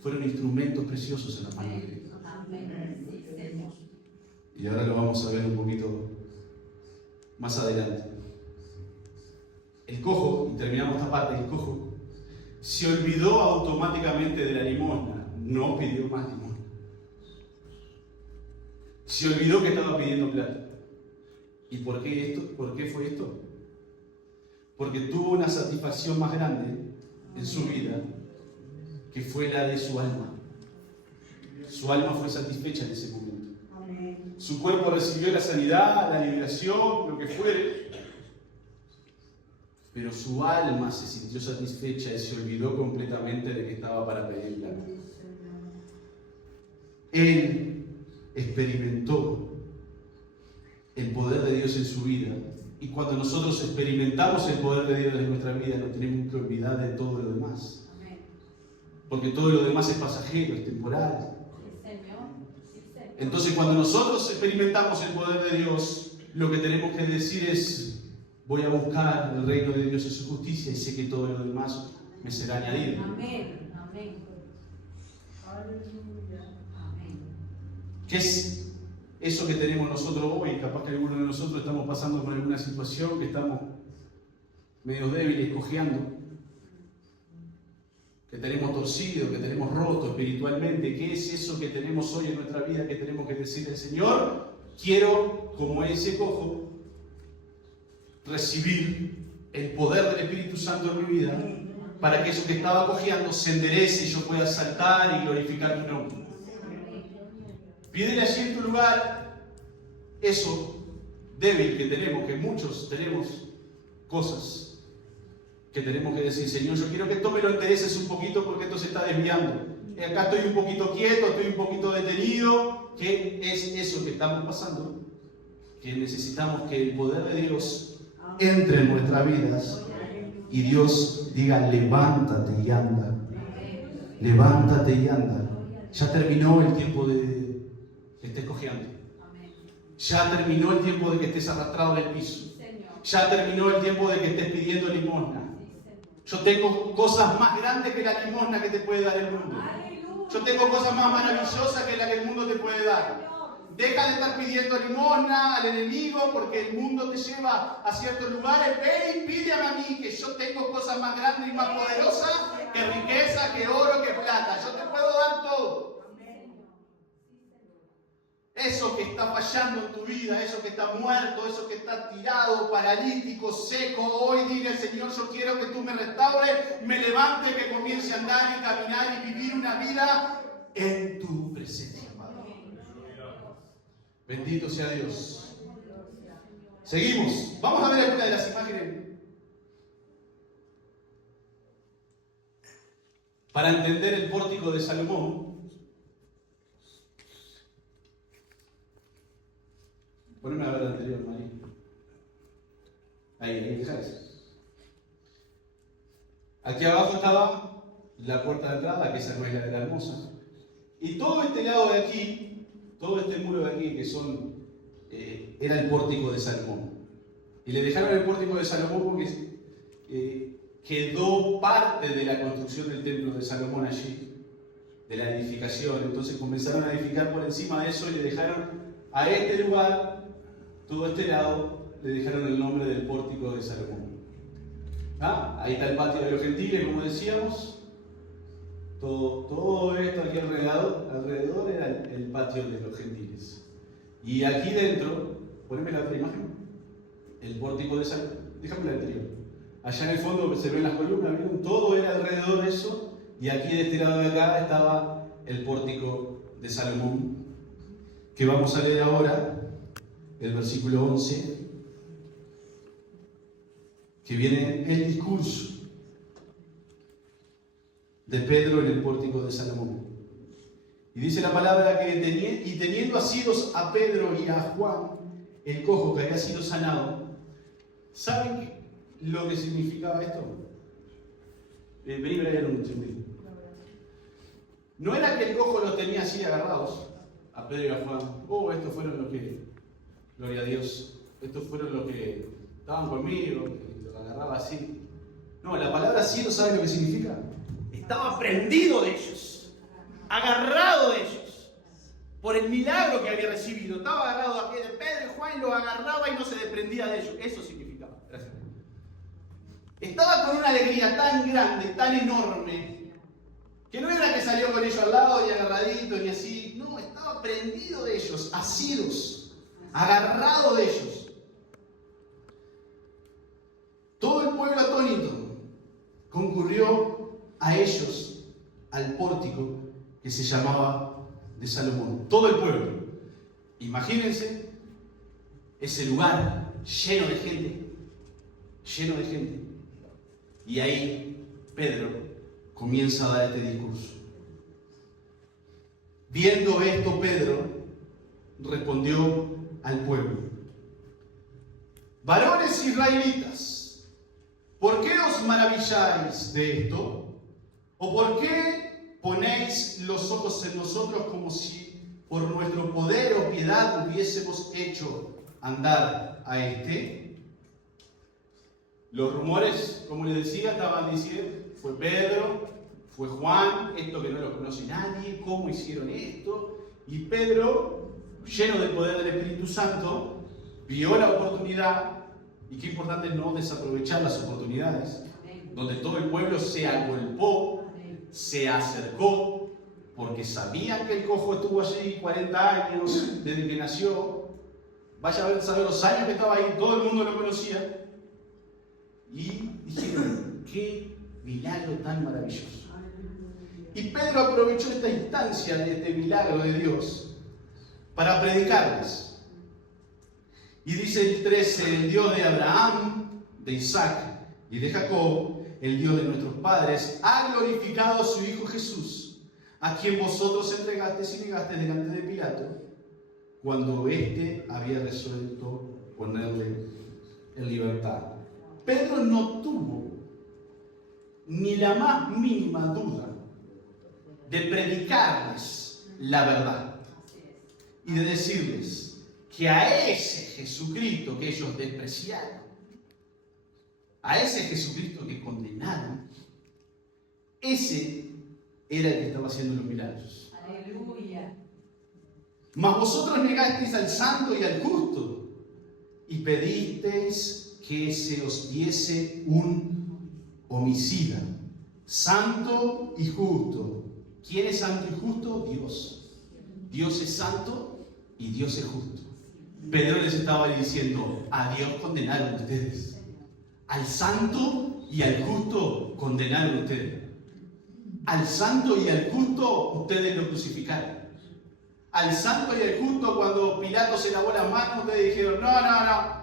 fueron instrumentos preciosos en la mano de Dios. Y ahora lo vamos a ver un poquito más adelante. El cojo, y terminamos esta parte, el cojo se olvidó automáticamente de la limosna, no pidió más limosna. Se olvidó que estaba pidiendo plata. ¿Y por qué esto? ¿Por qué fue esto? Porque tuvo una satisfacción más grande en su vida, que fue la de su alma. Su alma fue satisfecha en ese momento. Su cuerpo recibió la sanidad, la liberación, lo que fuere. Pero su alma se sintió satisfecha y se olvidó completamente de que estaba para pedir plata. Él experimentó el poder de Dios en su vida. Y cuando nosotros experimentamos el poder de Dios en nuestra vida, no tenemos que olvidar de todo lo demás. Porque todo lo demás es pasajero, es temporal. Entonces, cuando nosotros experimentamos el poder de Dios, lo que tenemos que decir es, voy a buscar el reino de Dios y su justicia y sé que todo lo demás me será añadido. Amén. Amén. ¿Qué es eso que tenemos nosotros hoy? Capaz que algunos de nosotros estamos pasando por alguna situación que estamos medio débiles, cojeando, que tenemos torcido, que tenemos roto espiritualmente. ¿Qué es eso que tenemos hoy en nuestra vida que tenemos que decirle al Señor? Quiero, como ese cojo, recibir el poder del Espíritu Santo en mi vida para que eso que estaba cojeando se enderece y yo pueda saltar y glorificar tu nombre. Pídele allí en tu lugar eso débil que tenemos, que muchos tenemos cosas que tenemos que decir: Señor, yo quiero que tú me lo endereces un poquito porque esto se está desviando. Acá estoy un poquito quieto, estoy un poquito detenido. ¿Qué es eso que estamos pasando? Que necesitamos que el poder de Dios entre en nuestras vidas y Dios diga: levántate y anda. Levántate y anda. Ya terminó el tiempo de que estés cojeando. Ya terminó el tiempo de que estés arrastrado en el piso. Ya terminó el tiempo de que estés pidiendo limosna. Yo tengo cosas más grandes que la limosna que te puede dar el mundo. Yo tengo cosas más maravillosas que la que el mundo te puede dar. Deja de estar pidiendo limosna al enemigo porque el mundo te lleva a ciertos lugares. Ve y pídeme a mí, que yo tengo cosas más grandes y más poderosas que riqueza, que oro, que plata. Yo te puedo dar todo. Eso que está fallando en tu vida, eso que está muerto, eso que está tirado, paralítico, seco, hoy dile: Señor, yo quiero que tú me restaures, me levante, que comience a andar y caminar y vivir una vida en tu presencia, Padre. Bendito sea Dios. Seguimos. Vamos a ver alguna de las imágenes para entender el pórtico de Salomón. Poneme a ver la anterior, María. Ahí, dejáis. Aquí abajo estaba la puerta de entrada, que esa no es la de la hermosa. Y todo este lado de aquí, todo este muro de aquí, que son, era el pórtico de Salomón. Y le dejaron el pórtico de Salomón porque quedó parte de la construcción del templo de Salomón allí, de la edificación. Entonces comenzaron a edificar por encima de eso y le dejaron a este lugar, todo este lado, le dejaron el nombre del pórtico de Salomón. Ahí está el patio de los gentiles, como decíamos. Todo esto aquí alrededor era el patio de los gentiles. Y aquí dentro, poneme la otra imagen, el pórtico de Salomón. Déjame la anterior. Allá en el fondo se ven las columnas, ¿vieron? Todo era alrededor de eso. Y aquí de este lado de acá estaba el pórtico de Salomón, que vamos a leer ahora. El versículo 11, que viene el discurso de Pedro en el pórtico de Salomón. Y dice la palabra que teniendo asidos a Pedro y a Juan, el cojo que había sido sanado, ¿saben lo que significaba esto? Vení, Brian, un segundito. No era que el cojo los tenía así agarrados, a Pedro y a Juan. Estos fueron los que... Gloria a Dios. Estos fueron los que estaban conmigo, que los agarraba así. No, la palabra asido, ¿sabe lo que significa? Estaba prendido de ellos, agarrado de ellos, por el milagro que había recibido. Estaba agarrado aquí de Pedro y Juan y lo agarraba y no se desprendía de ellos. Eso significaba. Gracias. Estaba con una alegría tan grande, tan enorme, que no era que salió con ellos al lado, ni agarradito, ni así. No, estaba prendido de ellos, asidos. Agarrado de ellos. Todo el pueblo atónito concurrió a ellos, al pórtico que se llamaba de Salomón. Todo el pueblo. Imagínense ese lugar lleno de gente. Lleno de gente. Y ahí Pedro comienza a dar este discurso. Viendo esto, Pedro respondió al pueblo: varones israelitas, ¿por qué os maravilláis de esto? ¿O por qué ponéis los ojos en nosotros como si por nuestro poder o piedad hubiésemos hecho andar a este? Los rumores, como les decía, estaban diciendo: fue Pedro, fue Juan, esto que no lo conoce nadie, ¿cómo hicieron esto? Y Pedro, lleno del poder del Espíritu Santo, vio la oportunidad. Y qué importante no desaprovechar las oportunidades. Donde todo el pueblo se agolpó, se acercó, porque sabían que el cojo estuvo allí 40 años desde que nació. Vaya a saber los años que estaba ahí, todo el mundo lo conocía. Y dijeron: qué milagro tan maravilloso. Y Pedro aprovechó esta instancia de este milagro de Dios para predicarles. Y dice el 13, el Dios de Abraham, de Isaac y de Jacob, el Dios de nuestros padres, ha glorificado a su Hijo Jesús, a quien vosotros entregasteis y negasteis delante de Pilato, cuando éste había resuelto ponerle en libertad. Pedro no tuvo ni la más mínima duda de predicarles la verdad y de decirles que a ese Jesucristo que ellos despreciaron, a ese Jesucristo que condenaron, ese era el que estaba haciendo los milagros. Aleluya. Mas vosotros negasteis al santo y al justo y pedisteis que se os diese un homicida, santo y justo. ¿Quién es santo y justo? Dios. Dios es santo y Dios es justo. Pedro les estaba diciendo, a Dios condenaron ustedes. Al santo y al justo condenaron ustedes. Al santo y al justo ustedes lo crucificaron. Al santo y al justo, cuando Pilato se lavó las manos, ustedes dijeron, no.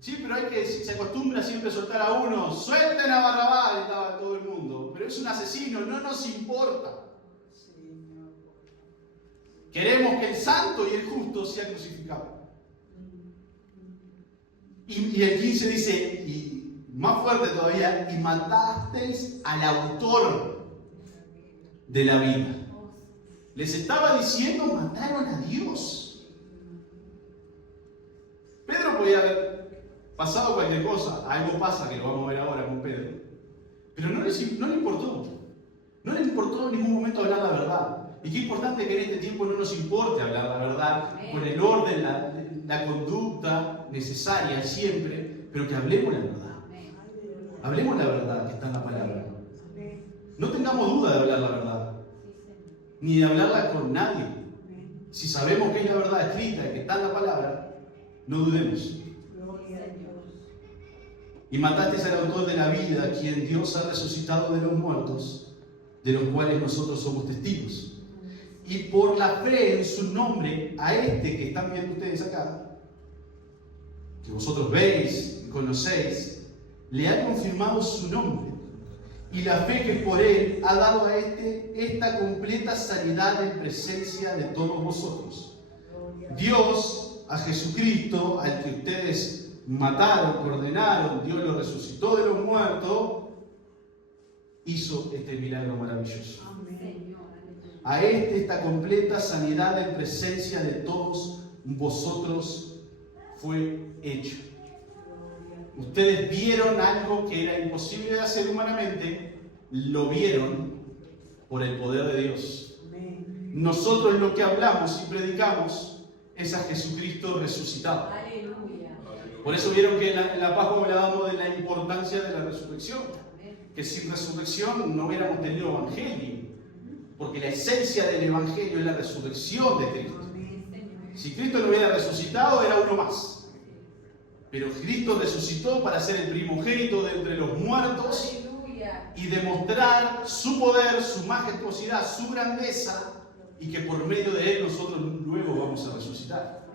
Sí, pero se acostumbra siempre a soltar a uno. Suelten a Barrabás, gritaba todo el mundo. Pero es un asesino, no nos importa. Queremos que el santo y el justo sea crucificado. Y el 15 dice, y más fuerte todavía, y matasteis al autor de la vida. Les estaba diciendo, mataron a Dios. Pedro podía haber pasado cualquier cosa. Algo pasa que lo vamos a ver ahora con Pedro. Pero no le importó. No le importó en ningún momento hablar la verdad. Y qué importante que en este tiempo no nos importe hablar la verdad con el orden, la conducta necesaria siempre, pero que hablemos la verdad. Hablemos la verdad que está en la palabra. No tengamos duda de hablar la verdad, ni de hablarla con nadie. Si sabemos que es la verdad escrita, que está en la palabra, no dudemos. Y matasteis al autor de la vida, quien Dios ha resucitado de los muertos, de los cuales nosotros somos testigos. Y por la fe en su nombre, a este que están viendo ustedes acá, que vosotros veis y conocéis, le ha confirmado su nombre. Y la fe que por él ha dado a este esta completa sanidad en presencia de todos vosotros. Dios, a Jesucristo, al que ustedes mataron, condenaron, Dios lo resucitó de los muertos, hizo este milagro maravilloso. A esta completa sanidad en presencia de todos vosotros fue hecho. Ustedes vieron algo que era imposible de hacer humanamente, lo vieron por el poder de Dios. Nosotros lo que hablamos y predicamos es a Jesucristo resucitado. Por eso vieron que en la Pascua hablábamos de la importancia de la resurrección, que sin resurrección no hubiéramos tenido evangelio, porque la esencia del evangelio es la resurrección de Cristo. Si Cristo no hubiera resucitado, era uno más. Pero Cristo resucitó para ser el primogénito de entre los muertos y demostrar su poder, su majestuosidad, su grandeza, y que por medio de él nosotros luego vamos a resucitar.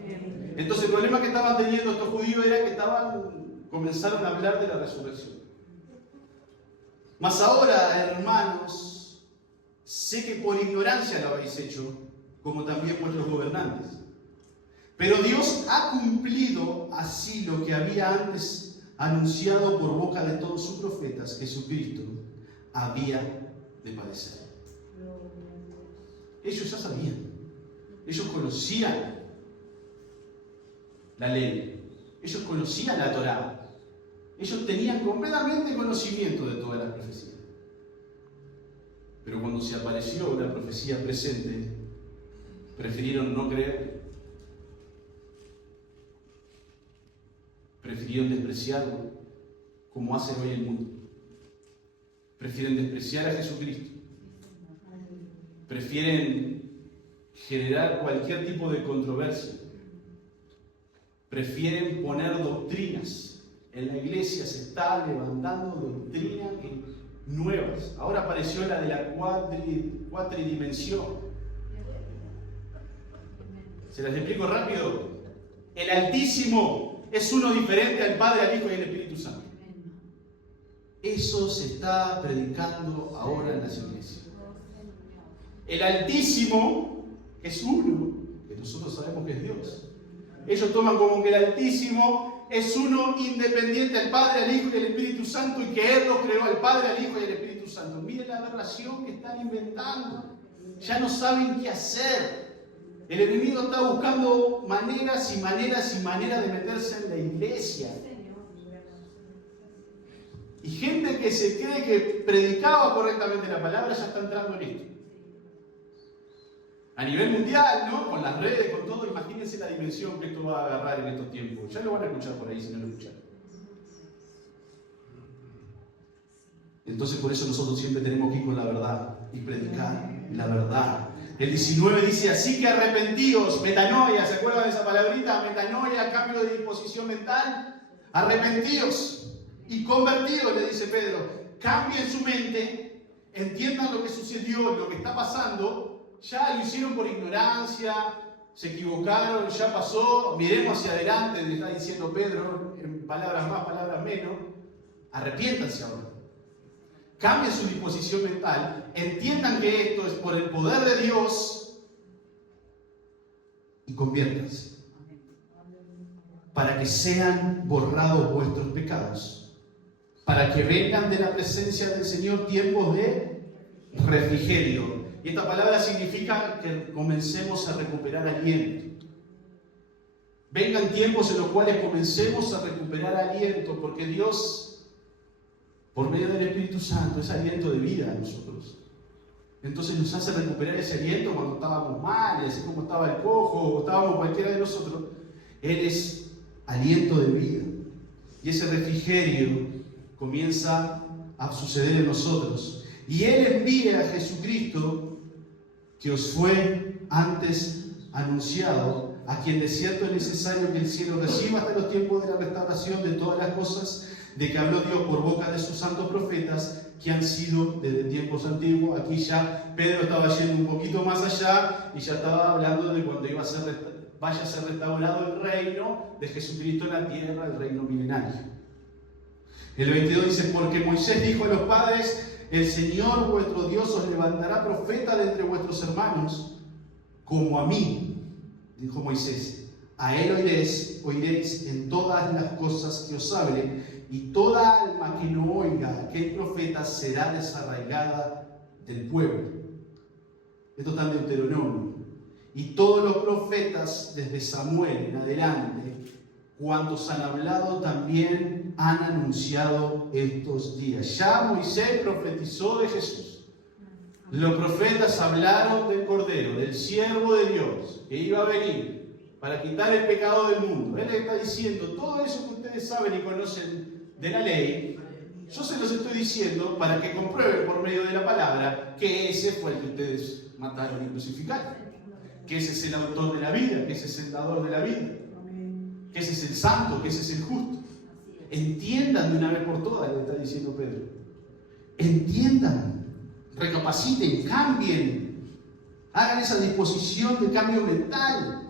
Entonces el problema que estaban teniendo estos judíos era que comenzaron a hablar de la resurrección. Mas ahora, hermanos, sé que por ignorancia lo habéis hecho, como también vuestros gobernantes. Pero Dios ha cumplido así lo que había antes anunciado por boca de todos sus profetas, Jesucristo había de padecer. Ellos ya sabían, ellos conocían la ley, ellos conocían la Torá, ellos tenían completamente conocimiento de todas las profecías. Pero cuando se apareció una profecía presente, prefirieron no creer. Prefirieron despreciarlo, como hace hoy el mundo. Prefieren despreciar a Jesucristo. Prefieren generar cualquier tipo de controversia. Prefieren poner doctrinas En la iglesia se está levantando doctrinas nuevas. Ahora apareció la de la cuatridimensión. ¿Se las explico rápido? El Altísimo es uno diferente al Padre, al Hijo y al Espíritu Santo. Eso se está predicando ahora en las iglesias. El Altísimo es uno, que nosotros sabemos que es Dios. Ellos toman como que el Altísimo es uno independiente al Padre, al Hijo y al Espíritu Santo, y que Él los creó al Padre, al Hijo y al Espíritu Santo. Miren la aberración que están inventando. Ya no saben qué hacer. El enemigo está buscando maneras y maneras y maneras de meterse en la iglesia. Y gente que se cree que predicaba correctamente la palabra ya está entrando en esto. A nivel mundial, ¿no? Con las redes, con todo, imagínense la dimensión que esto va a agarrar en estos tiempos. Ya lo van a escuchar por ahí si no lo escuchan. Entonces por eso nosotros siempre tenemos que ir con la verdad y predicar la verdad. El 19 dice, así que arrepentíos, metanoia, ¿se acuerdan de esa palabrita? Metanoia, cambio de disposición mental. Arrepentíos y convertíos, le dice Pedro. Cambien su mente, entiendan lo que sucedió, lo que está pasando. Ya lo hicieron por ignorancia, se equivocaron, ya pasó, miremos hacia adelante, le está diciendo Pedro, en palabras más, palabras menos. Arrepiéntanse ahora. Cambien su disposición mental, entiendan que esto es por el poder de Dios y conviértanse. Para que sean borrados vuestros pecados, para que vengan de la presencia del Señor tiempos de refrigerio. Y esta palabra significa que comencemos a recuperar aliento. Vengan tiempos en los cuales comencemos a recuperar aliento, porque Dios, por medio del Espíritu Santo, es aliento de vida a nosotros. Entonces nos hace recuperar ese aliento cuando estábamos mal, así como estaba el cojo, o estábamos cualquiera de nosotros. Él es aliento de vida. Y ese refrigerio comienza a suceder en nosotros. Y Él envía a Jesucristo, que os fue antes anunciado, a quien de cierto es necesario que el cielo reciba hasta los tiempos de la restauración de todas las cosas de que habló Dios por boca de sus santos profetas, que han sido desde tiempos antiguos. Aquí ya Pedro estaba yendo un poquito más allá y ya estaba hablando de cuando vaya a ser restaurado el reino de Jesucristo en la tierra, el reino milenario. El 22 dice, porque Moisés dijo a los padres, el Señor vuestro Dios os levantará profeta de entre vuestros hermanos, como a mí, dijo Moisés. A él oiréis en todas las cosas que os hable, y toda alma que no oiga a aquel profeta será desarraigada del pueblo. Esto está en Deuteronomio. Y todos los profetas, desde Samuel en adelante, cuantos han hablado también han anunciado estos días. Ya Moisés profetizó de Jesús. Los profetas hablaron del Cordero, del siervo de Dios, que iba a venir para quitar el pecado del mundo. Él está diciendo, todo eso que ustedes saben y conocen de la ley, yo se los estoy diciendo para que comprueben por medio de la palabra que ese fue el que ustedes mataron y crucificaron. Que ese es el autor de la vida, que ese es el dador de la vida, que ese es el santo, que ese es el justo. Entiendan de una vez por todas, le está diciendo Pedro. Entiendan, recapaciten, cambien, hagan esa disposición de cambio mental,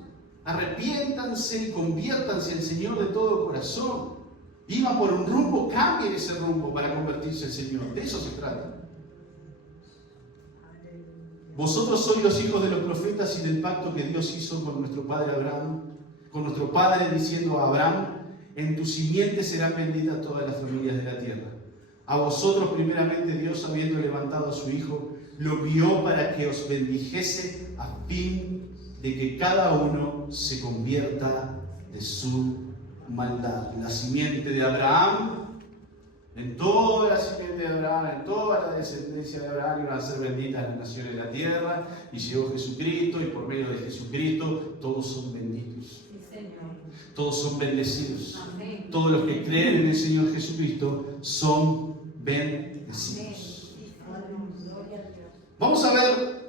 arrepiéntanse y conviértanse al Señor de todo corazón. Iban por un rumbo, cambien ese rumbo para convertirse al Señor. De eso se trata. Vosotros sois los hijos de los profetas y del pacto que Dios hizo con nuestro padre Abraham, con nuestro padre diciendo a Abraham, en tu simiente serán benditas todas las familias de la tierra. A vosotros primeramente Dios, habiendo levantado a su Hijo, lo envió para que os bendijese a fin de que cada uno se convierta de su maldad. La simiente de Abraham, en toda la simiente de Abraham, en toda la descendencia de Abraham iban a ser benditas las naciones de la tierra, y llegó Jesucristo, y por medio de Jesucristo todos son benditos. Todos son bendecidos. Amén. Todos los que creen en el Señor Jesucristo son bendecidos. Vamos a ver,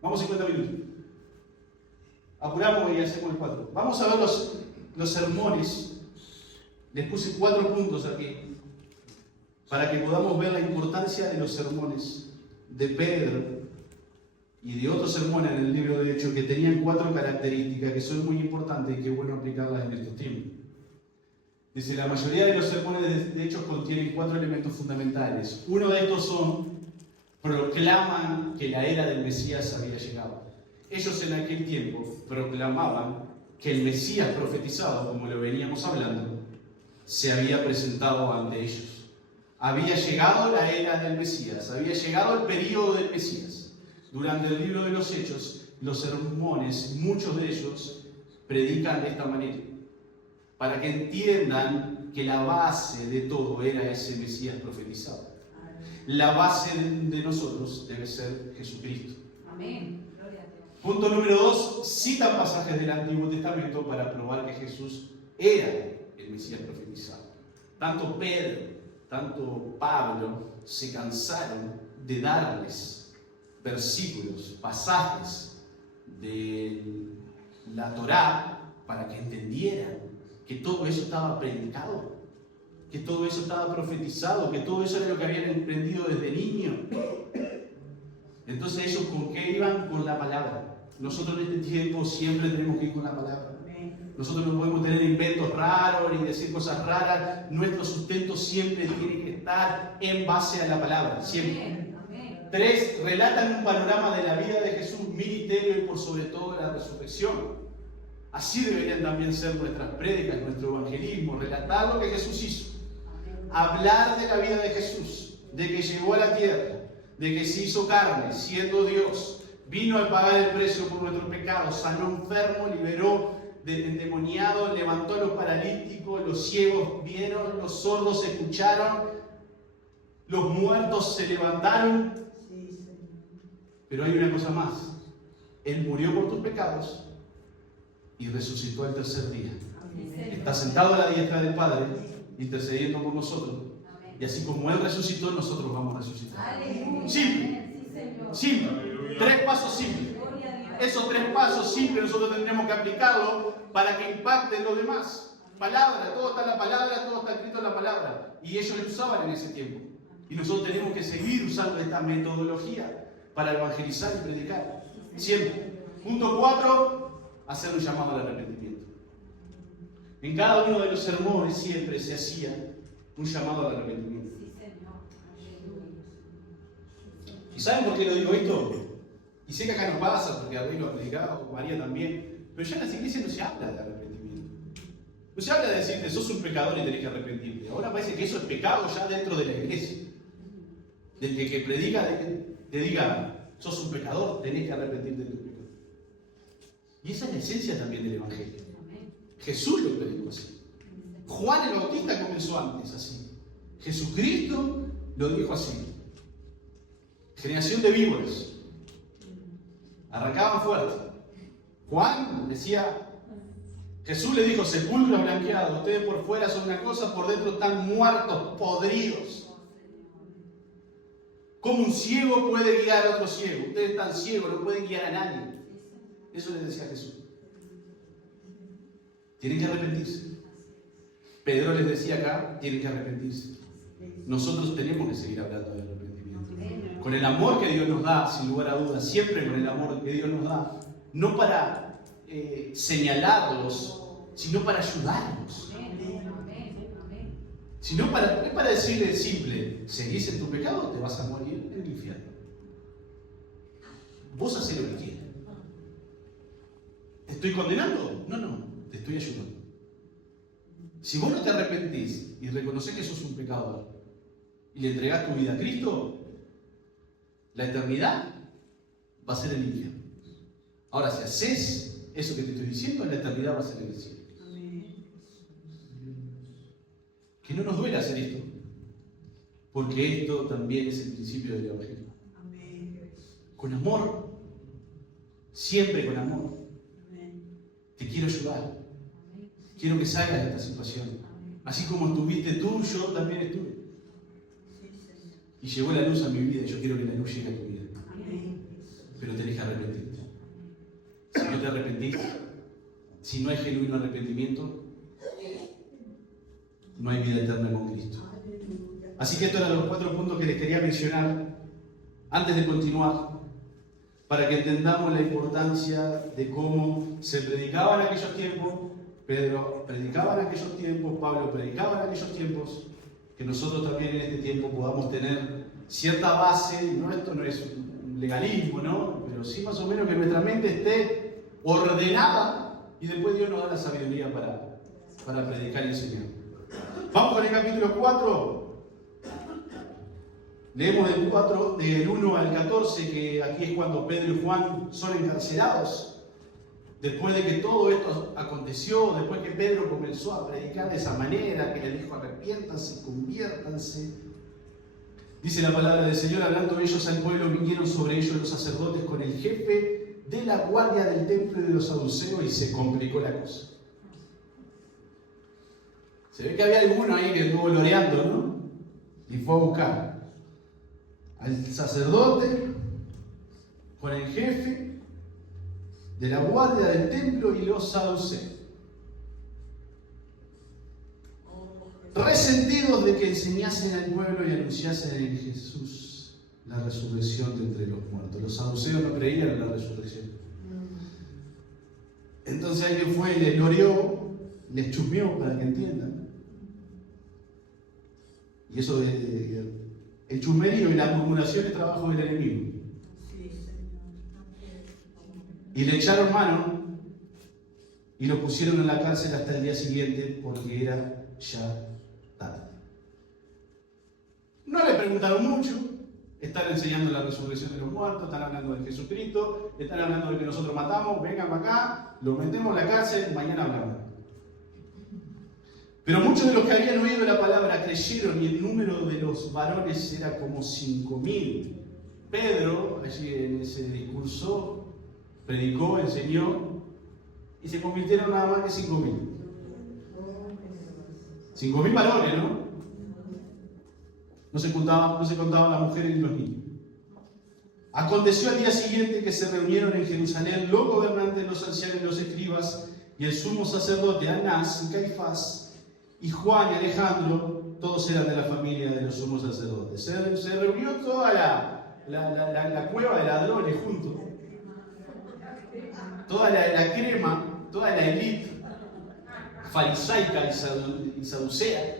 vamos 50 minutos. Apuramos y hacemos el 4. Vamos a ver los sermones Les puse 4 puntos aquí para que podamos ver la importancia de los sermones de Pedro y de otros sermones en el libro de Hechos que tenían 4 características que son muy importantes y que es bueno aplicarlas en estos tiempos. Dice, la mayoría de los sermones de Hechos contienen 4 elementos fundamentales. Uno de estos proclaman que la era del Mesías había llegado. Ellos en aquel tiempo proclamaban que el Mesías profetizado, como lo veníamos hablando, se había presentado ante ellos. Había llegado la era del Mesías, había llegado el período del Mesías. Durante el libro de los Hechos, los sermones, muchos de ellos, predican de esta manera, para que entiendan que la base de todo era ese Mesías profetizado. La base de nosotros debe ser Jesucristo. Amén. Gloria a Dios. Punto número 2, citan pasajes del Antiguo Testamento para probar que Jesús era el Mesías profetizado. Tanto Pedro, tanto Pablo se cansaron de darles versículos, pasajes de la Torá para que entendieran que todo eso estaba predicado, que todo eso estaba profetizado, que todo eso era lo que habían aprendido desde niño. Entonces ellos, ¿con qué iban? Con la palabra. Nosotros en este tiempo siempre tenemos que ir con la palabra. Nosotros no podemos tener inventos raros ni decir cosas raras. Nuestro sustento siempre tiene que estar en base a la palabra, siempre. 3, relatan un panorama de la vida de Jesús, ministerio y por sobre todo la resurrección. Así deberían también ser nuestras prédicas, nuestro evangelismo, relatar lo que Jesús hizo. Hablar de la vida de Jesús, de que llegó a la tierra, de que se hizo carne, siendo Dios, vino a pagar el precio por nuestros pecados, sanó enfermo, liberó del endemoniado, levantó a los paralíticos, los ciegos vieron, los sordos escucharon, los muertos se levantaron. Pero hay una cosa más, Él murió por tus pecados y resucitó al tercer día. Está sentado a la diestra del Padre, intercediendo por nosotros. Y así como Él resucitó, nosotros vamos a resucitar. Simple. Simple. 3 pasos simples. Esos 3 pasos simples nosotros tendremos que aplicarlos para que impacten los demás. Palabra, todo está en la palabra, todo está escrito en la palabra. Y ellos lo usaban en ese tiempo. Y nosotros tenemos que seguir usando esta metodología para evangelizar y predicar. Siempre. Punto 4, hacer un llamado al arrepentimiento. En cada uno de los sermones siempre se hacía un llamado al arrepentimiento. ¿Y saben por qué lo digo esto? Y sé que acá no pasa, porque Abel lo ha predicado, María también, pero ya en las iglesias no se habla de arrepentimiento. No se habla de decirte, sos un pecador y tenés que arrepentirte. Ahora parece que eso es pecado ya dentro de la iglesia. Del que predica, te diga, sos un pecador, tenés que arrepentirte de tu pecado. Y esa es la esencia también del Evangelio. Jesús lo predicó así. Juan el Bautista comenzó antes así. Jesucristo lo dijo así. Generación de víboras. Arrancaban fuerte. Juan decía, Jesús le dijo, sepulcros blanqueados, ustedes por fuera son una cosa, por dentro están muertos, podridos. ¿Cómo un ciego puede guiar a otro ciego? Ustedes están ciegos, no pueden guiar a nadie. Eso les decía Jesús. Tienen que arrepentirse. Pedro les decía acá, tienen que arrepentirse. Nosotros tenemos que seguir hablando de arrepentimiento. Con el amor que Dios nos da, sin lugar a dudas, siempre con el amor que Dios nos da, no para señalarlos, sino para ayudarlos. Sino para decirle simple, seguís en tu pecado, te vas a morir en el infierno. Vos hacés lo que quieras. ¿Te estoy condenando? No, te estoy ayudando. Si vos no te arrepentís y reconoces que sos un pecador y le entregás tu vida a Cristo, la eternidad va a ser el infierno. Ahora, si haces eso que te estoy diciendo, la eternidad va a ser el cielo. Que no nos duele hacer esto, porque esto también es el principio del Evangelio. Con amor, siempre con amor. Te quiero ayudar. Quiero que salgas de esta situación. Así como estuviste tú, yo también estuve. Y llegó la luz a mi vida y yo quiero que la luz llegue a tu vida. Pero tenés que arrepentirte. Si no te arrepentís, si no hay genuino arrepentimiento, no hay vida eterna con Cristo. Así que estos eran los 4 puntos que les quería mencionar antes de continuar, para que entendamos la importancia de cómo se predicaba en aquellos tiempos, Pedro predicaba en aquellos tiempos, Pablo predicaba en aquellos tiempos, que nosotros también en este tiempo podamos tener cierta base. No, esto no es un legalismo, ¿no? Pero sí más o menos que nuestra mente esté ordenada y después Dios nos da la sabiduría para predicar y enseñar. Vamos con el capítulo 4. Leemos del 1 al 14, que aquí es cuando Pedro y Juan son encarcelados. Después de que todo esto aconteció, después que Pedro comenzó a predicar de esa manera, que le dijo arrepiéntanse, conviértanse. Dice la palabra del Señor, hablando ellos al pueblo, vinieron sobre ellos los sacerdotes con el jefe de la guardia del templo de los saduceos y se complicó la cosa. Se ve que había alguno ahí que estuvo loreando, ¿no? Y fue a buscar al sacerdote con el jefe de la guardia del templo y los saduceos, resentidos de que enseñasen al pueblo y anunciasen en Jesús la resurrección de entre los muertos. Los saduceos no creían en la resurrección. Entonces alguien fue y les loreó, les chusmeó para que entiendan. Y eso el chusmerío y la murmuración es trabajo del enemigo. Y le echaron mano y lo pusieron en la cárcel hasta el día siguiente porque era ya tarde. No le preguntaron mucho. Están enseñando la resurrección de los muertos, están hablando de Jesucristo, están hablando de que nosotros matamos, vengan para acá, lo metemos en la cárcel, mañana hablamos. Pero muchos de los que habían oído la palabra creyeron y el número de los varones era como 5.000. Pedro, allí en ese discurso, predicó, enseñó y se convirtieron nada más que 5.000. 5.000 varones, ¿no? No se contaban las mujeres ni los niños. Aconteció al día siguiente que se reunieron en Jerusalén los gobernantes, los ancianos, los escribas y el sumo sacerdote Anás y Caifás y Juan y Alejandro, todos eran de la familia de los sumos sacerdotes. Se reunió toda la cueva de ladrones juntos. Toda la crema, toda la élite farisaica y saducea,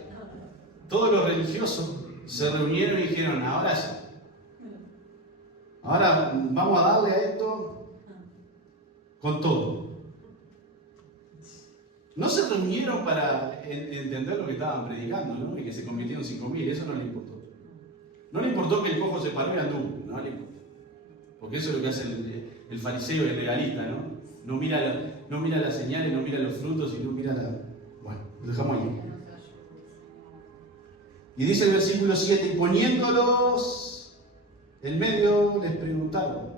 todos los religiosos se reunieron y dijeron, ahora sí. Ahora vamos a darle a esto con todo. No se reunieron para entender lo que estaban predicando, ¿no? Y que se convirtieron en 5.000, eso no le importó. No le importó que el cojo se paró y anduvo, no le importó. Porque eso es lo que hace el fariseo y el legalista, ¿no? No mira las señales, no mira los frutos y no mira la... Bueno, lo dejamos ahí. Y dice el versículo 7, y poniéndolos en medio les preguntaron,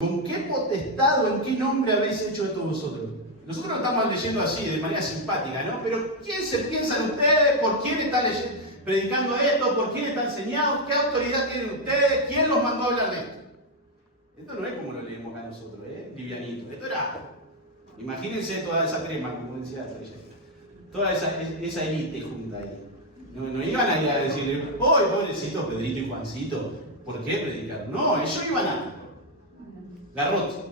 ¿con qué potestad o en qué nombre habéis hecho esto vosotros? Nosotros lo estamos leyendo así, de manera simpática, ¿no? Pero ¿quién se piensan ustedes? ¿Por quién están predicando esto? ¿Por quién está enseñado? ¿Qué autoridad tienen ustedes? ¿Quién los mandó a hablar de esto? Esto no es como lo leemos acá nosotros, livianito. Esto era, imagínense toda esa crema, como decía la estrella. Toda esa élite junta ahí. No iban a ir a decirle, ¡oh, pobrecito Pedrito y Juancito! ¿Por qué predicar? No, ellos iban a garrote.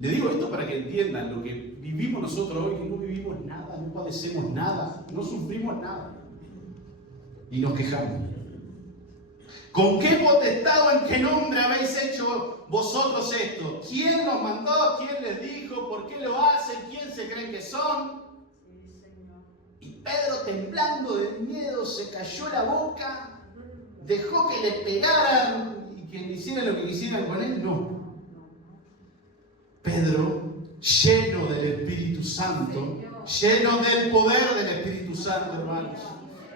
Le digo esto para que entiendan lo que vivimos nosotros hoy, que no vivimos nada, no padecemos nada, no sufrimos nada. Y nos quejamos. ¿Con qué potestad o en qué nombre habéis hecho vosotros esto? ¿Quién nos mandó? ¿Quién les dijo? ¿Por qué lo hacen? ¿Quién se creen que son? Y Pedro, temblando de miedo, se cayó la boca, dejó que le pegaran y que le hicieran lo que quisieran con él. No. Pedro, lleno del Espíritu Santo, lleno del poder del Espíritu Santo, hermanos,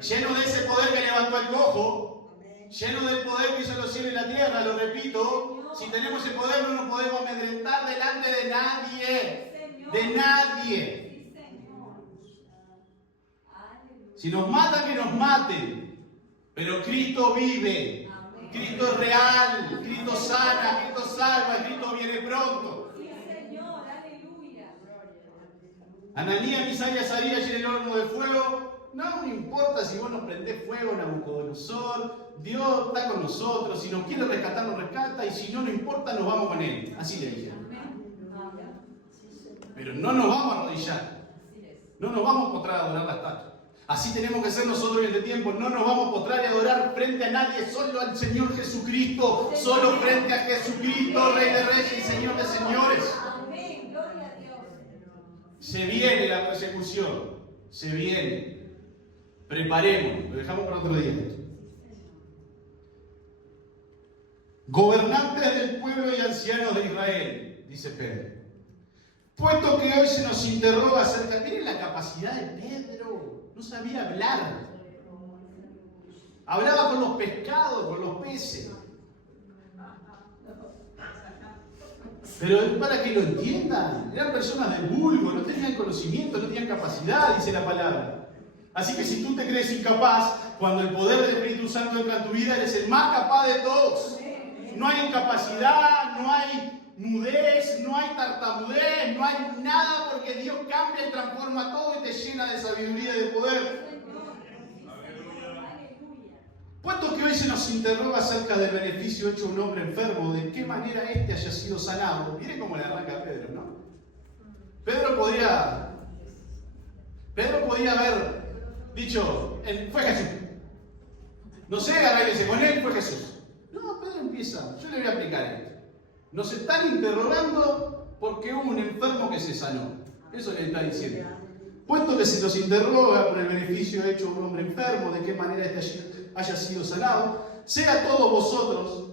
lleno de ese poder que levantó el cojo, lleno del poder que hizo los cielos y la tierra, lo repito, si tenemos ese poder no nos podemos amedrentar delante de nadie, de nadie. Si nos matan, que nos maten, pero Cristo vive, Cristo es real, Cristo sana, Cristo salva, Cristo viene pronto. Ananías, Misael y Azarías en el horno de fuego. No me importa si vos nos prendés fuego, Nabucodonosor. Dios está con nosotros. Si nos quiere rescatar, nos rescata. Y si no, no importa, nos vamos con Él. Así le dijeron. Pero no nos vamos a arrodillar. No nos vamos a postrar a adorar la estatua. Así tenemos que ser nosotros en este tiempo. No nos vamos a postrar y adorar frente a nadie, solo al Señor Jesucristo. Solo frente a Jesucristo, Rey de Reyes y Señor de Señores. Amén. Gloria a Dios. Se viene la persecución. Se viene. Preparemos. Lo dejamos para otro día. Gobernantes del pueblo y ancianos de Israel, dice Pedro. Puesto que hoy se nos interroga acerca... Miren la capacidad de Pedro. No sabía hablar. Hablaba con los pescados, con los peces. Pero es para que lo entiendan. Eran personas del vulgo, no tenían conocimiento, no tenían capacidad, dice la palabra. Así que si tú te crees incapaz, cuando el poder del Espíritu Santo entra en tu vida, eres el más capaz de todos. No hay incapacidad, no hay mudez, no hay tartamudez, no hay nada, porque Dios cambia y transforma todo y te llena de sabiduría y de poder. Puesto que hoy se nos interroga acerca del beneficio hecho a un hombre enfermo, de qué manera éste haya sido sanado. Miren cómo le arranca a Pedro, ¿no? Pedro podría haber dicho, fue Jesús. No sé, arréglese con él, fue Jesús. No, Pedro empieza, yo le voy a explicar esto. Nos están interrogando porque hubo un enfermo que se sanó. Eso le está diciendo. Puesto que se nos interroga por el beneficio hecho a un hombre enfermo, de qué manera este haya sido sanado, sea a todos vosotros,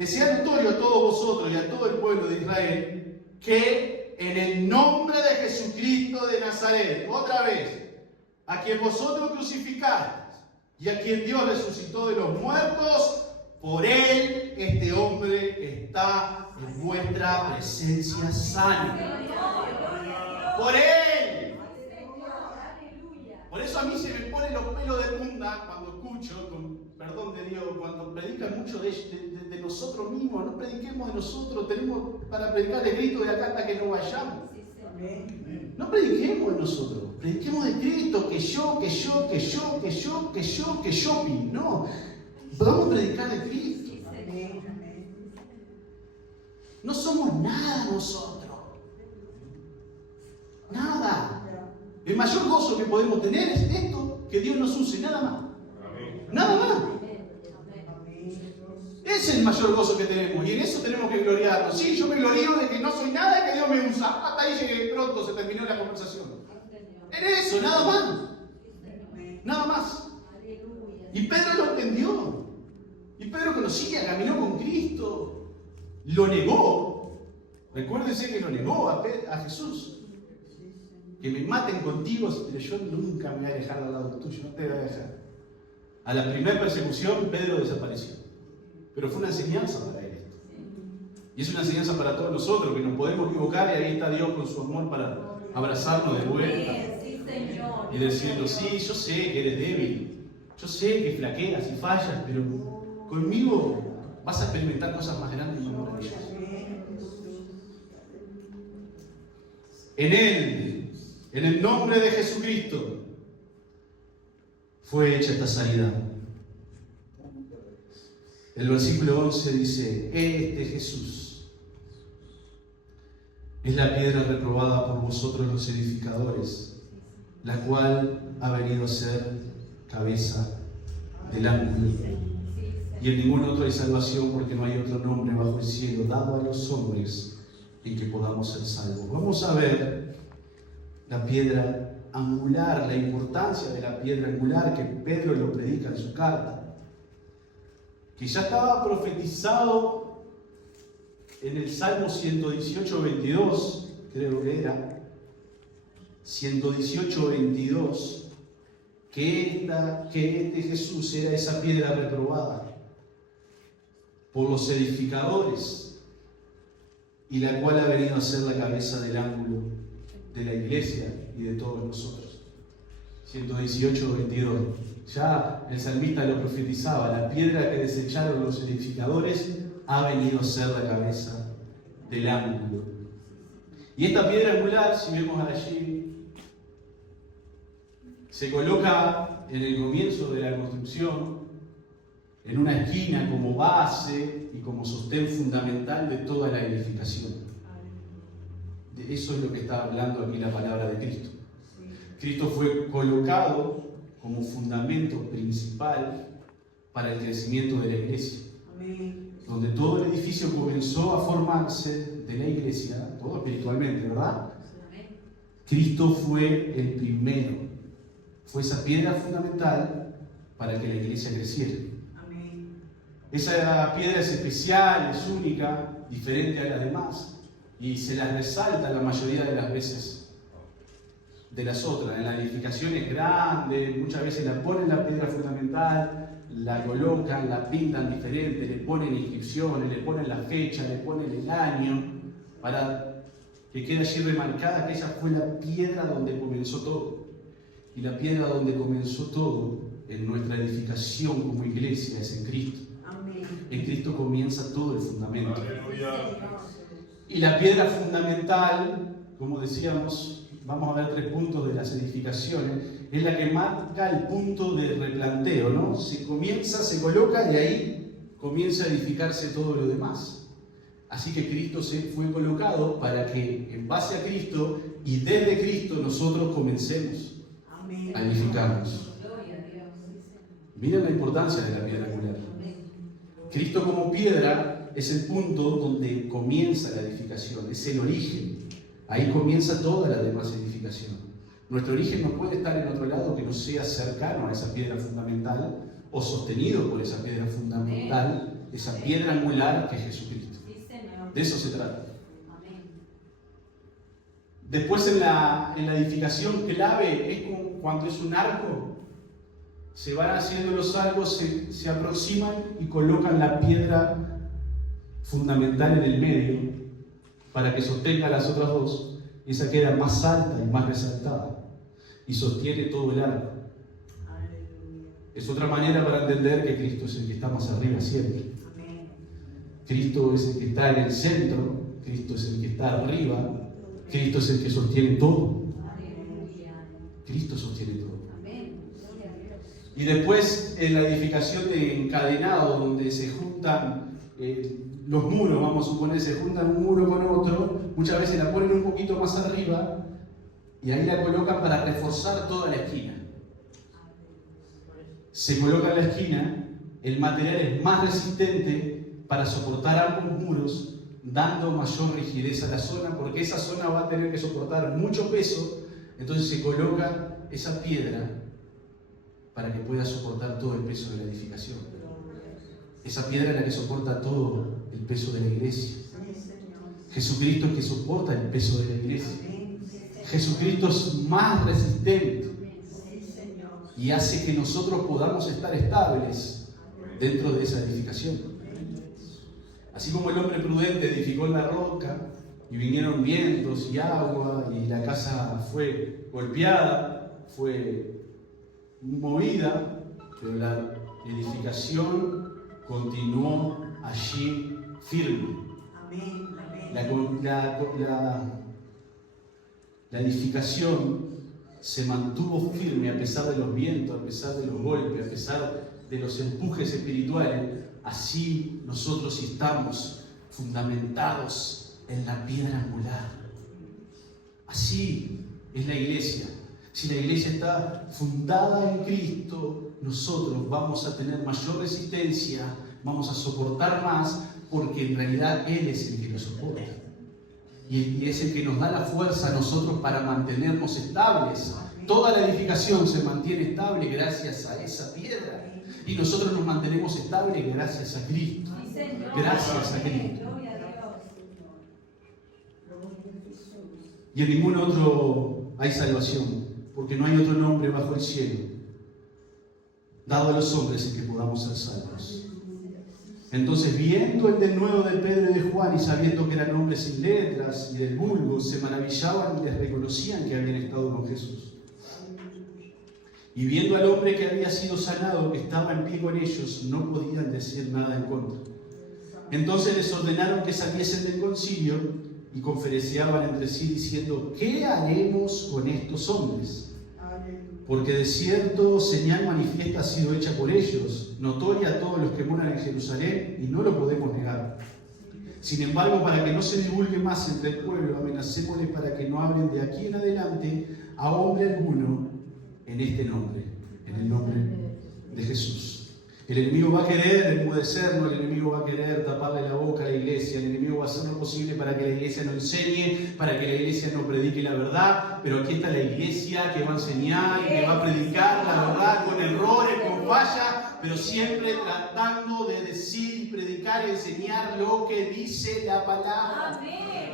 sea notorio a todos vosotros y a todo el pueblo de Israel, que en el nombre de Jesucristo de Nazaret, otra vez, a quien vosotros crucificasteis y a quien Dios resucitó de los muertos, por él este hombre está en vuestra presencia sano. Por él. Por eso a mí se me ponen los pelos de punta cuando escucho, con perdón de Dios, cuando predican mucho de nosotros mismos. No prediquemos de nosotros, tenemos para predicar el grito de acá hasta que no vayamos. No prediquemos de nosotros, prediquemos de Cristo, que yo, no. Vamos a predicar de Cristo. No somos nada nosotros. Nada. El mayor gozo que podemos tener es esto, que Dios nos use, nada más. Nada más. Ese es el mayor gozo que tenemos y en eso tenemos que gloriarnos. Sí, yo me glorío de que no soy nada y que Dios me usa. Hasta ahí llegué pronto, se terminó la conversación. En eso, nada más. Nada más. Y Pedro lo entendió. Y Pedro conocía, caminó con Cristo. Lo negó. Recuérdense que lo negó a Jesús. Que me maten contigo, pero yo nunca me voy a dejar al lado tuyo, no te voy a dejar. A la primera persecución, Pedro desapareció. Pero fue una enseñanza para él esto. Y es una enseñanza para todos nosotros, que nos podemos equivocar y ahí está Dios con su amor para abrazarnos de vuelta. Y decirnos, sí, yo sé que eres débil, yo sé que flaqueas y fallas, pero conmigo vas a experimentar cosas más grandes y más maravillosas. En Él, en el nombre de Jesucristo, fue hecha esta sanidad. El versículo 11 dice, este Jesús es la piedra reprobada por vosotros los edificadores, la cual ha venido a ser cabeza del ángulo. Y en ningún otro hay salvación, porque no hay otro nombre bajo el cielo dado a los hombres en que podamos ser salvos. Vamos a ver la piedra angular, la importancia de la piedra angular, que Pedro lo predica en su carta, que ya estaba profetizado en el Salmo 118, 22, creo que era 118, 22, que este Jesús era esa piedra reprobada por los edificadores y la cual ha venido a ser la cabeza del ángulo de la iglesia y de todos nosotros. 118, 22. Ya el salmista lo profetizaba, la piedra que desecharon los edificadores ha venido a ser la cabeza del ángulo. Y esta piedra angular, si vemos allí Se coloca en el comienzo de la construcción, en una esquina como base y como sostén fundamental de toda la edificación. De eso es lo que está hablando aquí la palabra de Cristo. Cristo fue colocado como fundamento principal para el crecimiento de la iglesia. Donde todo el edificio comenzó a formarse de la iglesia, todo espiritualmente, ¿verdad? Cristo fue el primero, fue esa piedra fundamental para que la iglesia creciera. Esa piedra es especial, es única, diferente a las demás, y se la resalta la mayoría de las veces de las otras. En la edificación es grande, muchas veces la ponen la piedra fundamental, la colocan, la pintan diferente, le ponen inscripciones, le ponen la fecha, le ponen el año, para que quede allí remarcada que esa fue la piedra donde comenzó todo. Y la piedra donde comenzó todo en nuestra edificación como iglesia es en Cristo. En Cristo comienza todo el fundamento. Y la piedra fundamental, como decíamos, vamos a ver 3 puntos de las edificaciones, es la que marca el punto de replanteo, ¿no? Se coloca y ahí comienza a edificarse todo lo demás. Así que Cristo se fue colocado para que en base a Cristo y desde Cristo nosotros comencemos a edificarnos. Miren la importancia de la piedra angular. Cristo como piedra es el punto donde comienza la edificación, es el origen. Ahí comienza toda la demás edificación. Nuestro origen no puede estar en otro lado que no sea cercano a esa piedra fundamental o sostenido por esa piedra fundamental, esa piedra angular que es Jesucristo. De eso se trata. Después en la edificación clave es como cuando es un arco. Se van haciendo los arcos, se aproximan y colocan la piedra fundamental en el medio para que sostenga las otras dos. Esa queda más alta y más resaltada y sostiene todo el arco. Es otra manera para entender que Cristo es el que está más arriba siempre. Cristo es el que está en el centro, Cristo es el que está arriba, Cristo es el que sostiene todo. Cristo sostiene todo. Y después en la edificación de encadenado, donde se juntan los muros, vamos a suponer, se juntan un muro con otro, muchas veces la ponen un poquito más arriba y ahí la colocan para reforzar toda la esquina. Se coloca en la esquina, el material es más resistente para soportar ambos muros, dando mayor rigidez a la zona, porque esa zona va a tener que soportar mucho peso, entonces se coloca esa piedra para que pueda soportar todo el peso de la edificación. Esa piedra es la que soporta todo el peso de la iglesia. Jesucristo es el que soporta el peso de la iglesia. Jesucristo es más resistente y hace que nosotros podamos estar estables dentro de esa edificación. Así como el hombre prudente edificó en la roca y vinieron vientos y agua y la casa fue golpeada, fue movida, pero la edificación continuó allí firme. La edificación se mantuvo firme a pesar de los vientos, a pesar de los golpes, a pesar de los empujes espirituales. Así nosotros estamos fundamentados en la piedra angular. Así es la iglesia. Si la iglesia está fundada en Cristo, nosotros vamos a tener mayor resistencia, vamos a soportar más, porque en realidad Él es el que nos soporta. Y es el que nos da la fuerza a nosotros para mantenernos estables. Toda la edificación se mantiene estable gracias a esa piedra. Y nosotros nos mantenemos estables gracias a Cristo. Gracias a Cristo. Y en ningún otro hay salvación, porque no hay otro nombre bajo el cielo dado a los hombres en que podamos ser salvos. Entonces, viendo el denuedo de Pedro y de Juan y sabiendo que eran hombres sin letras y del vulgo, se maravillaban y les reconocían que habían estado con Jesús. Y viendo al hombre que había sido sanado, que estaba en pie con ellos, no podían decir nada en contra. Entonces les ordenaron que saliesen del concilio y conferenciaban entre sí diciendo: ¿qué haremos con estos hombres? porque de cierto señal manifiesta ha sido hecha por ellos, notoria a todos los que moran en Jerusalén, y no lo podemos negar. Sin embargo, para que no se divulgue más entre el pueblo, amenacémosles para que no hablen de aquí en adelante a hombre alguno en este nombre, en el nombre de Jesús. El enemigo va a querer enmudecernos, el enemigo va a querer taparle la boca a la iglesia, el enemigo va a hacer lo posible para que la iglesia no enseñe, para que la iglesia no predique la verdad, pero aquí está la iglesia que va a enseñar y que va a predicar la verdad con errores, con fallas, pero siempre tratando de decir, predicar y enseñar lo que dice la palabra.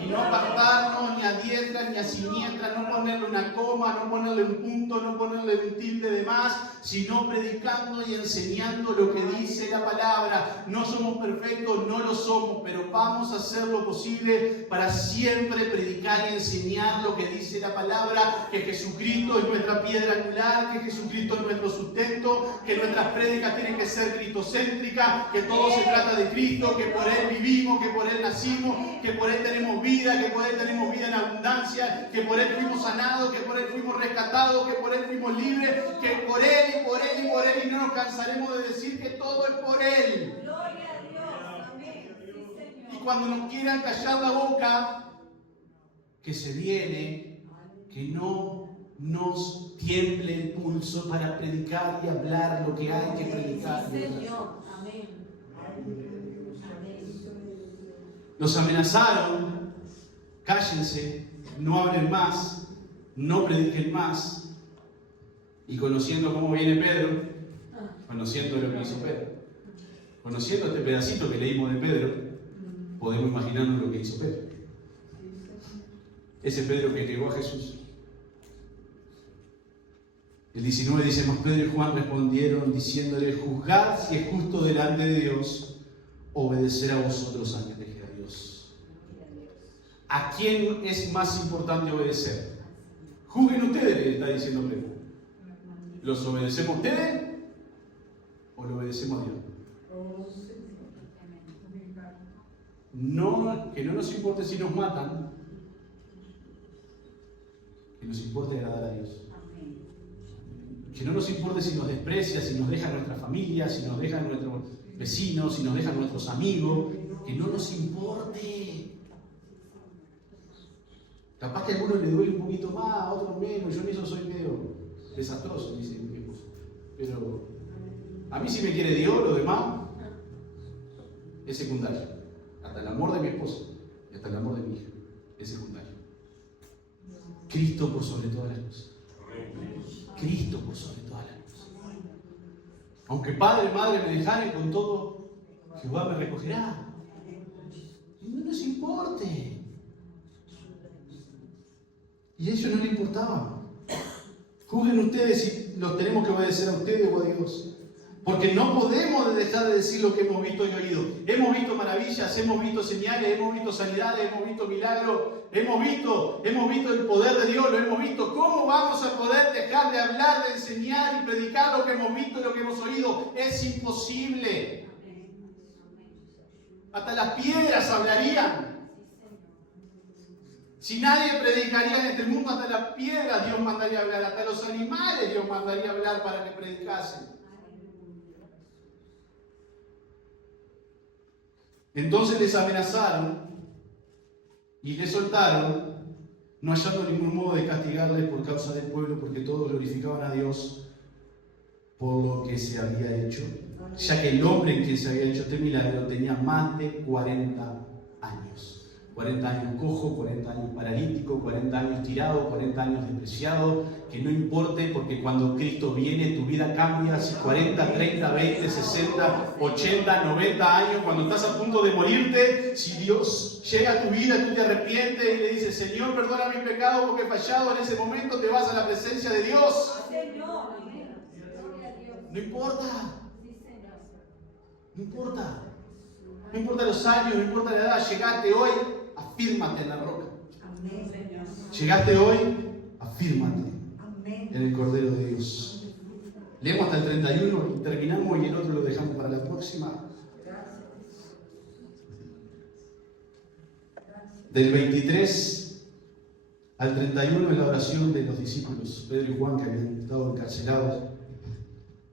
Y no apartarnos ni a diestra ni a siniestra, no ponerle una coma, no ponerle un punto, no ponerle un tilde de más, sino predicando y enseñando lo que dice la palabra. No somos perfectos, no lo somos, pero vamos a hacer lo posible para siempre predicar y enseñar lo que dice la palabra, que Jesucristo es nuestra piedra angular, que Jesucristo es nuestro sustento, que nuestras prédicas tienen que ser cristocéntricas, que todo se trata de Cristo, que por Él vivimos, que por Él nacimos, que por Él tenemos vida, que por Él tenemos vida en abundancia, que por Él fuimos sanados, que por Él fuimos rescatados, que por Él fuimos libres, que por Él y por Él y por Él, y no nos cansaremos de decir que todo es por Él. Gloria a Dios. Amén. Sí, Señor. Y cuando nos quieran callar la boca, que se viene, que no nos tiemble el pulso para predicar y hablar lo que hay que predicar. Sí, Señor. Amén. Los amenazaron, cállense, no hablen más, no prediquen más. Y conociendo cómo viene Pedro, conociendo lo que hizo Pedro, conociendo este pedacito que leímos de Pedro, podemos imaginarnos lo que hizo Pedro. Ese Pedro que llegó a Jesús. El 19 dice: mas Pedro y Juan respondieron diciéndole: juzgad si es justo delante de Dios obedecer a vosotros antes que a Dios. ¿A quién es más importante obedecer? Juzguen ustedes, le está diciendo Pedro. ¿Los obedecemos ustedes o lo obedecemos a Dios? No, que no nos importe si nos matan, que nos importe agradar a Dios. Que no nos importe si nos desprecia, si nos deja nuestra familia, si nos dejan nuestros vecinos, si nos dejan nuestros amigos, que no nos importe. Capaz que a algunos le duele un poquito más, a otros menos. Yo en eso soy medio desastroso, dice mi esposo. Pero a mí si me quiere Dios, lo demás es secundario. Hasta el amor de mi esposo y hasta el amor de mi hija es secundario. Cristo por sobre todas las cosas. Cristo por sobre todas las cosas. Aunque padre y madre me dejaren, con todo Jehová me recogerá. Y no nos importe. Y a ellos no les importaba. Juzguen ustedes si los tenemos que obedecer a ustedes o a Dios. Porque no podemos dejar de decir lo que hemos visto y oído. Hemos visto maravillas, hemos visto señales, hemos visto sanidades, hemos visto milagros, hemos visto el poder de Dios, lo hemos visto. ¿Cómo vamos a poder dejar de hablar, de enseñar y predicar lo que hemos visto y lo que hemos oído? Es imposible. Hasta las piedras hablarían. Si nadie predicaría en este mundo, hasta las piedras Dios mandaría a hablar, hasta los animales Dios mandaría a hablar para que predicasen. Entonces les amenazaron y les soltaron, no hallando ningún modo de castigarles por causa del pueblo, porque todos glorificaban a Dios por lo que se había hecho, ya que el hombre en quien se había hecho este milagro tenía más de 40 años. 40 años cojo, 40 años paralítico, 40 años tirado, 40 años despreciado, que no importe, porque cuando Cristo viene tu vida cambia. Si 40, 30, 20, 60, 80, 90 años, cuando estás a punto de morirte, si Dios llega a tu vida, tú te arrepientes y le dices: Señor, perdona mi pecado porque he fallado, en ese momento te vas a la presencia de Dios. No importa. No importa. No importa los años, no importa la edad. Llegaste hoy, afírmate en la roca. Llegaste hoy, afírmate en el Cordero de Dios. Leemos hasta el 31 y terminamos, y el otro lo dejamos para la próxima. Del 23 al 31 es la oración de los discípulos, Pedro y Juan, que habían estado encarcelados.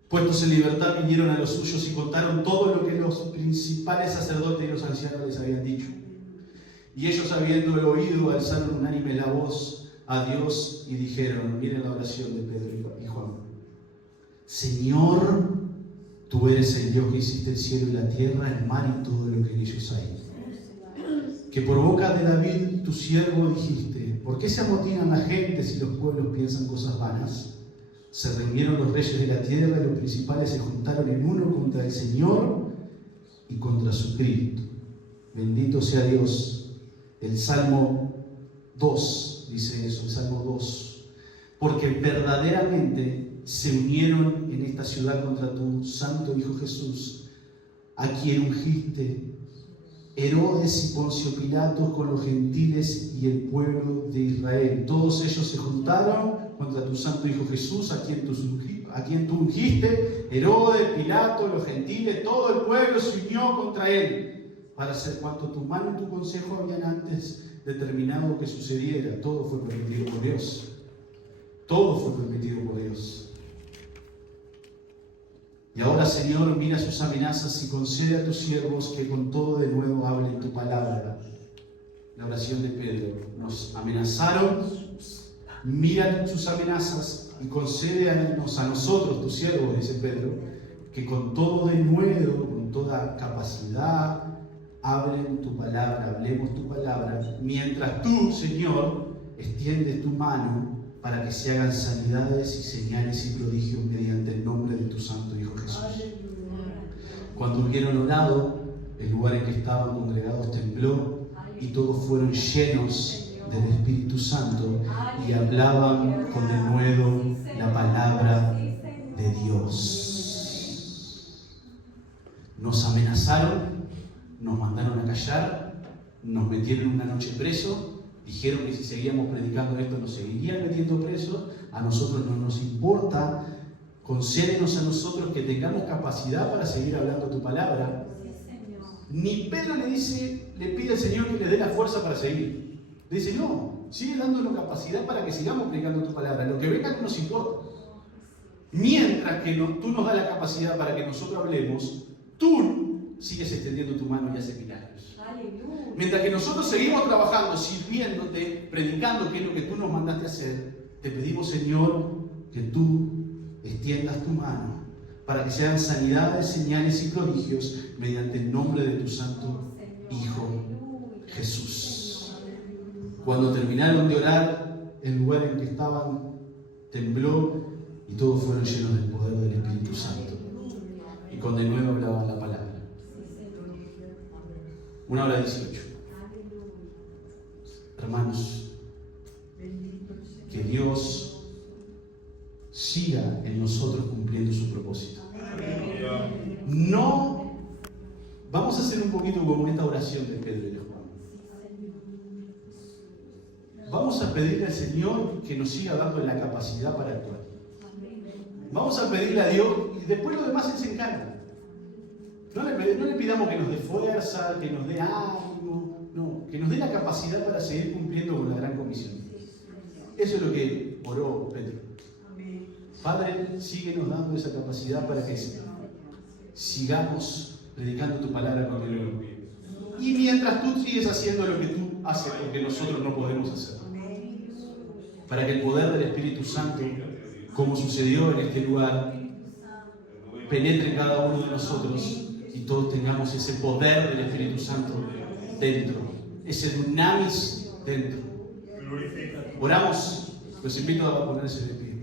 Puestos en libertad, vinieron a los suyos y contaron todo lo que los principales sacerdotes y los ancianos les habían dicho. Y ellos, habiéndolo oído, alzaron unánime la voz a Dios y dijeron, miren la oración de Pedro y Juan: Señor, tú eres el Dios que hiciste el cielo y la tierra, el mar y todo lo que en ellos hay. Que por boca de David, tu siervo, dijiste: ¿por qué se amotinan las gentes y los pueblos piensan cosas vanas? Se reunieron los reyes de la tierra y los principales se juntaron en uno contra el Señor y contra su Cristo. Bendito sea Dios. El Salmo 2 dice eso, el Salmo 2. Porque verdaderamente se unieron en esta ciudad contra tu santo Hijo Jesús, a quien ungiste, Herodes y Poncio Pilatos con los gentiles y el pueblo de Israel. Todos ellos se juntaron contra tu santo Hijo Jesús, a quien tú ungiste, Herodes, Pilatos, los gentiles, todo el pueblo se unió contra él, para hacer cuanto tu mano y tu consejo habían antes determinado que sucediera. Todo fue permitido por Dios. Todo fue permitido por Dios. Y ahora, Señor, mira sus amenazas y concede a tus siervos que con todo de nuevo hablen tu palabra. La oración de Pedro: nos amenazaron, mira sus amenazas y concédenos a nosotros, tus siervos, dice Pedro, que con todo de nuevo, con toda capacidad, hablen tu palabra, hablemos tu palabra, mientras tú, Señor, extiendes tu mano para que se hagan sanidades y señales y prodigios mediante el nombre de tu santo Hijo Jesús. Cuando hubieron orado, el lugar en que estaban congregados tembló y todos fueron llenos del Espíritu Santo y hablaban con denuedo la palabra de Dios. Nos amenazaron, nos mandaron a callar, nos metieron una noche preso. Dijeron que si seguíamos predicando esto nos seguirían metiendo presos. A nosotros no nos importa. Concédenos a nosotros que tengamos capacidad para seguir hablando tu palabra. Ni Pedro le pide al Señor que le dé la fuerza para seguir. Le dice: no, sigue dándonos capacidad para que sigamos predicando tu palabra. Lo que venga no nos importa. Mientras que tú nos das la capacidad para que nosotros hablemos, tú sigues extendiendo tu mano y haces milagros. Mientras que nosotros seguimos trabajando, sirviéndote, predicando qué es lo que tú nos mandaste hacer, te pedimos, Señor, que tú extiendas tu mano para que sean sanidades, señales y prodigios mediante el nombre de tu santo Hijo Jesús. Cuando terminaron de orar, el lugar en que estaban tembló y todos fueron llenos del poder del Espíritu Santo. Y con de nuevo hablaban la palabra. 1:18. Hermanos, que Dios siga en nosotros cumpliendo su propósito. No, vamos a hacer un poquito como esta oración de Pedro y de Juan. Vamos a pedirle al Señor que nos siga dando la capacidad para actuar. Vamos a pedirle a Dios y después lo demás Él se encarga. No le pidamos que nos dé fuerza, que nos dé ánimo, no, que nos dé la capacidad para seguir cumpliendo con la gran comisión. Eso es lo que oró Pedro. Padre, síguenos dando esa capacidad para que sigamos predicando tu palabra con el y mientras tú sigues haciendo lo que tú haces, porque nosotros no podemos hacer. Para que el poder del Espíritu Santo, como sucedió en este lugar, penetre en cada uno de nosotros y todos tengamos ese poder del Espíritu Santo dentro, ese dunamis dentro. Oramos, los invito a ponerse de pie.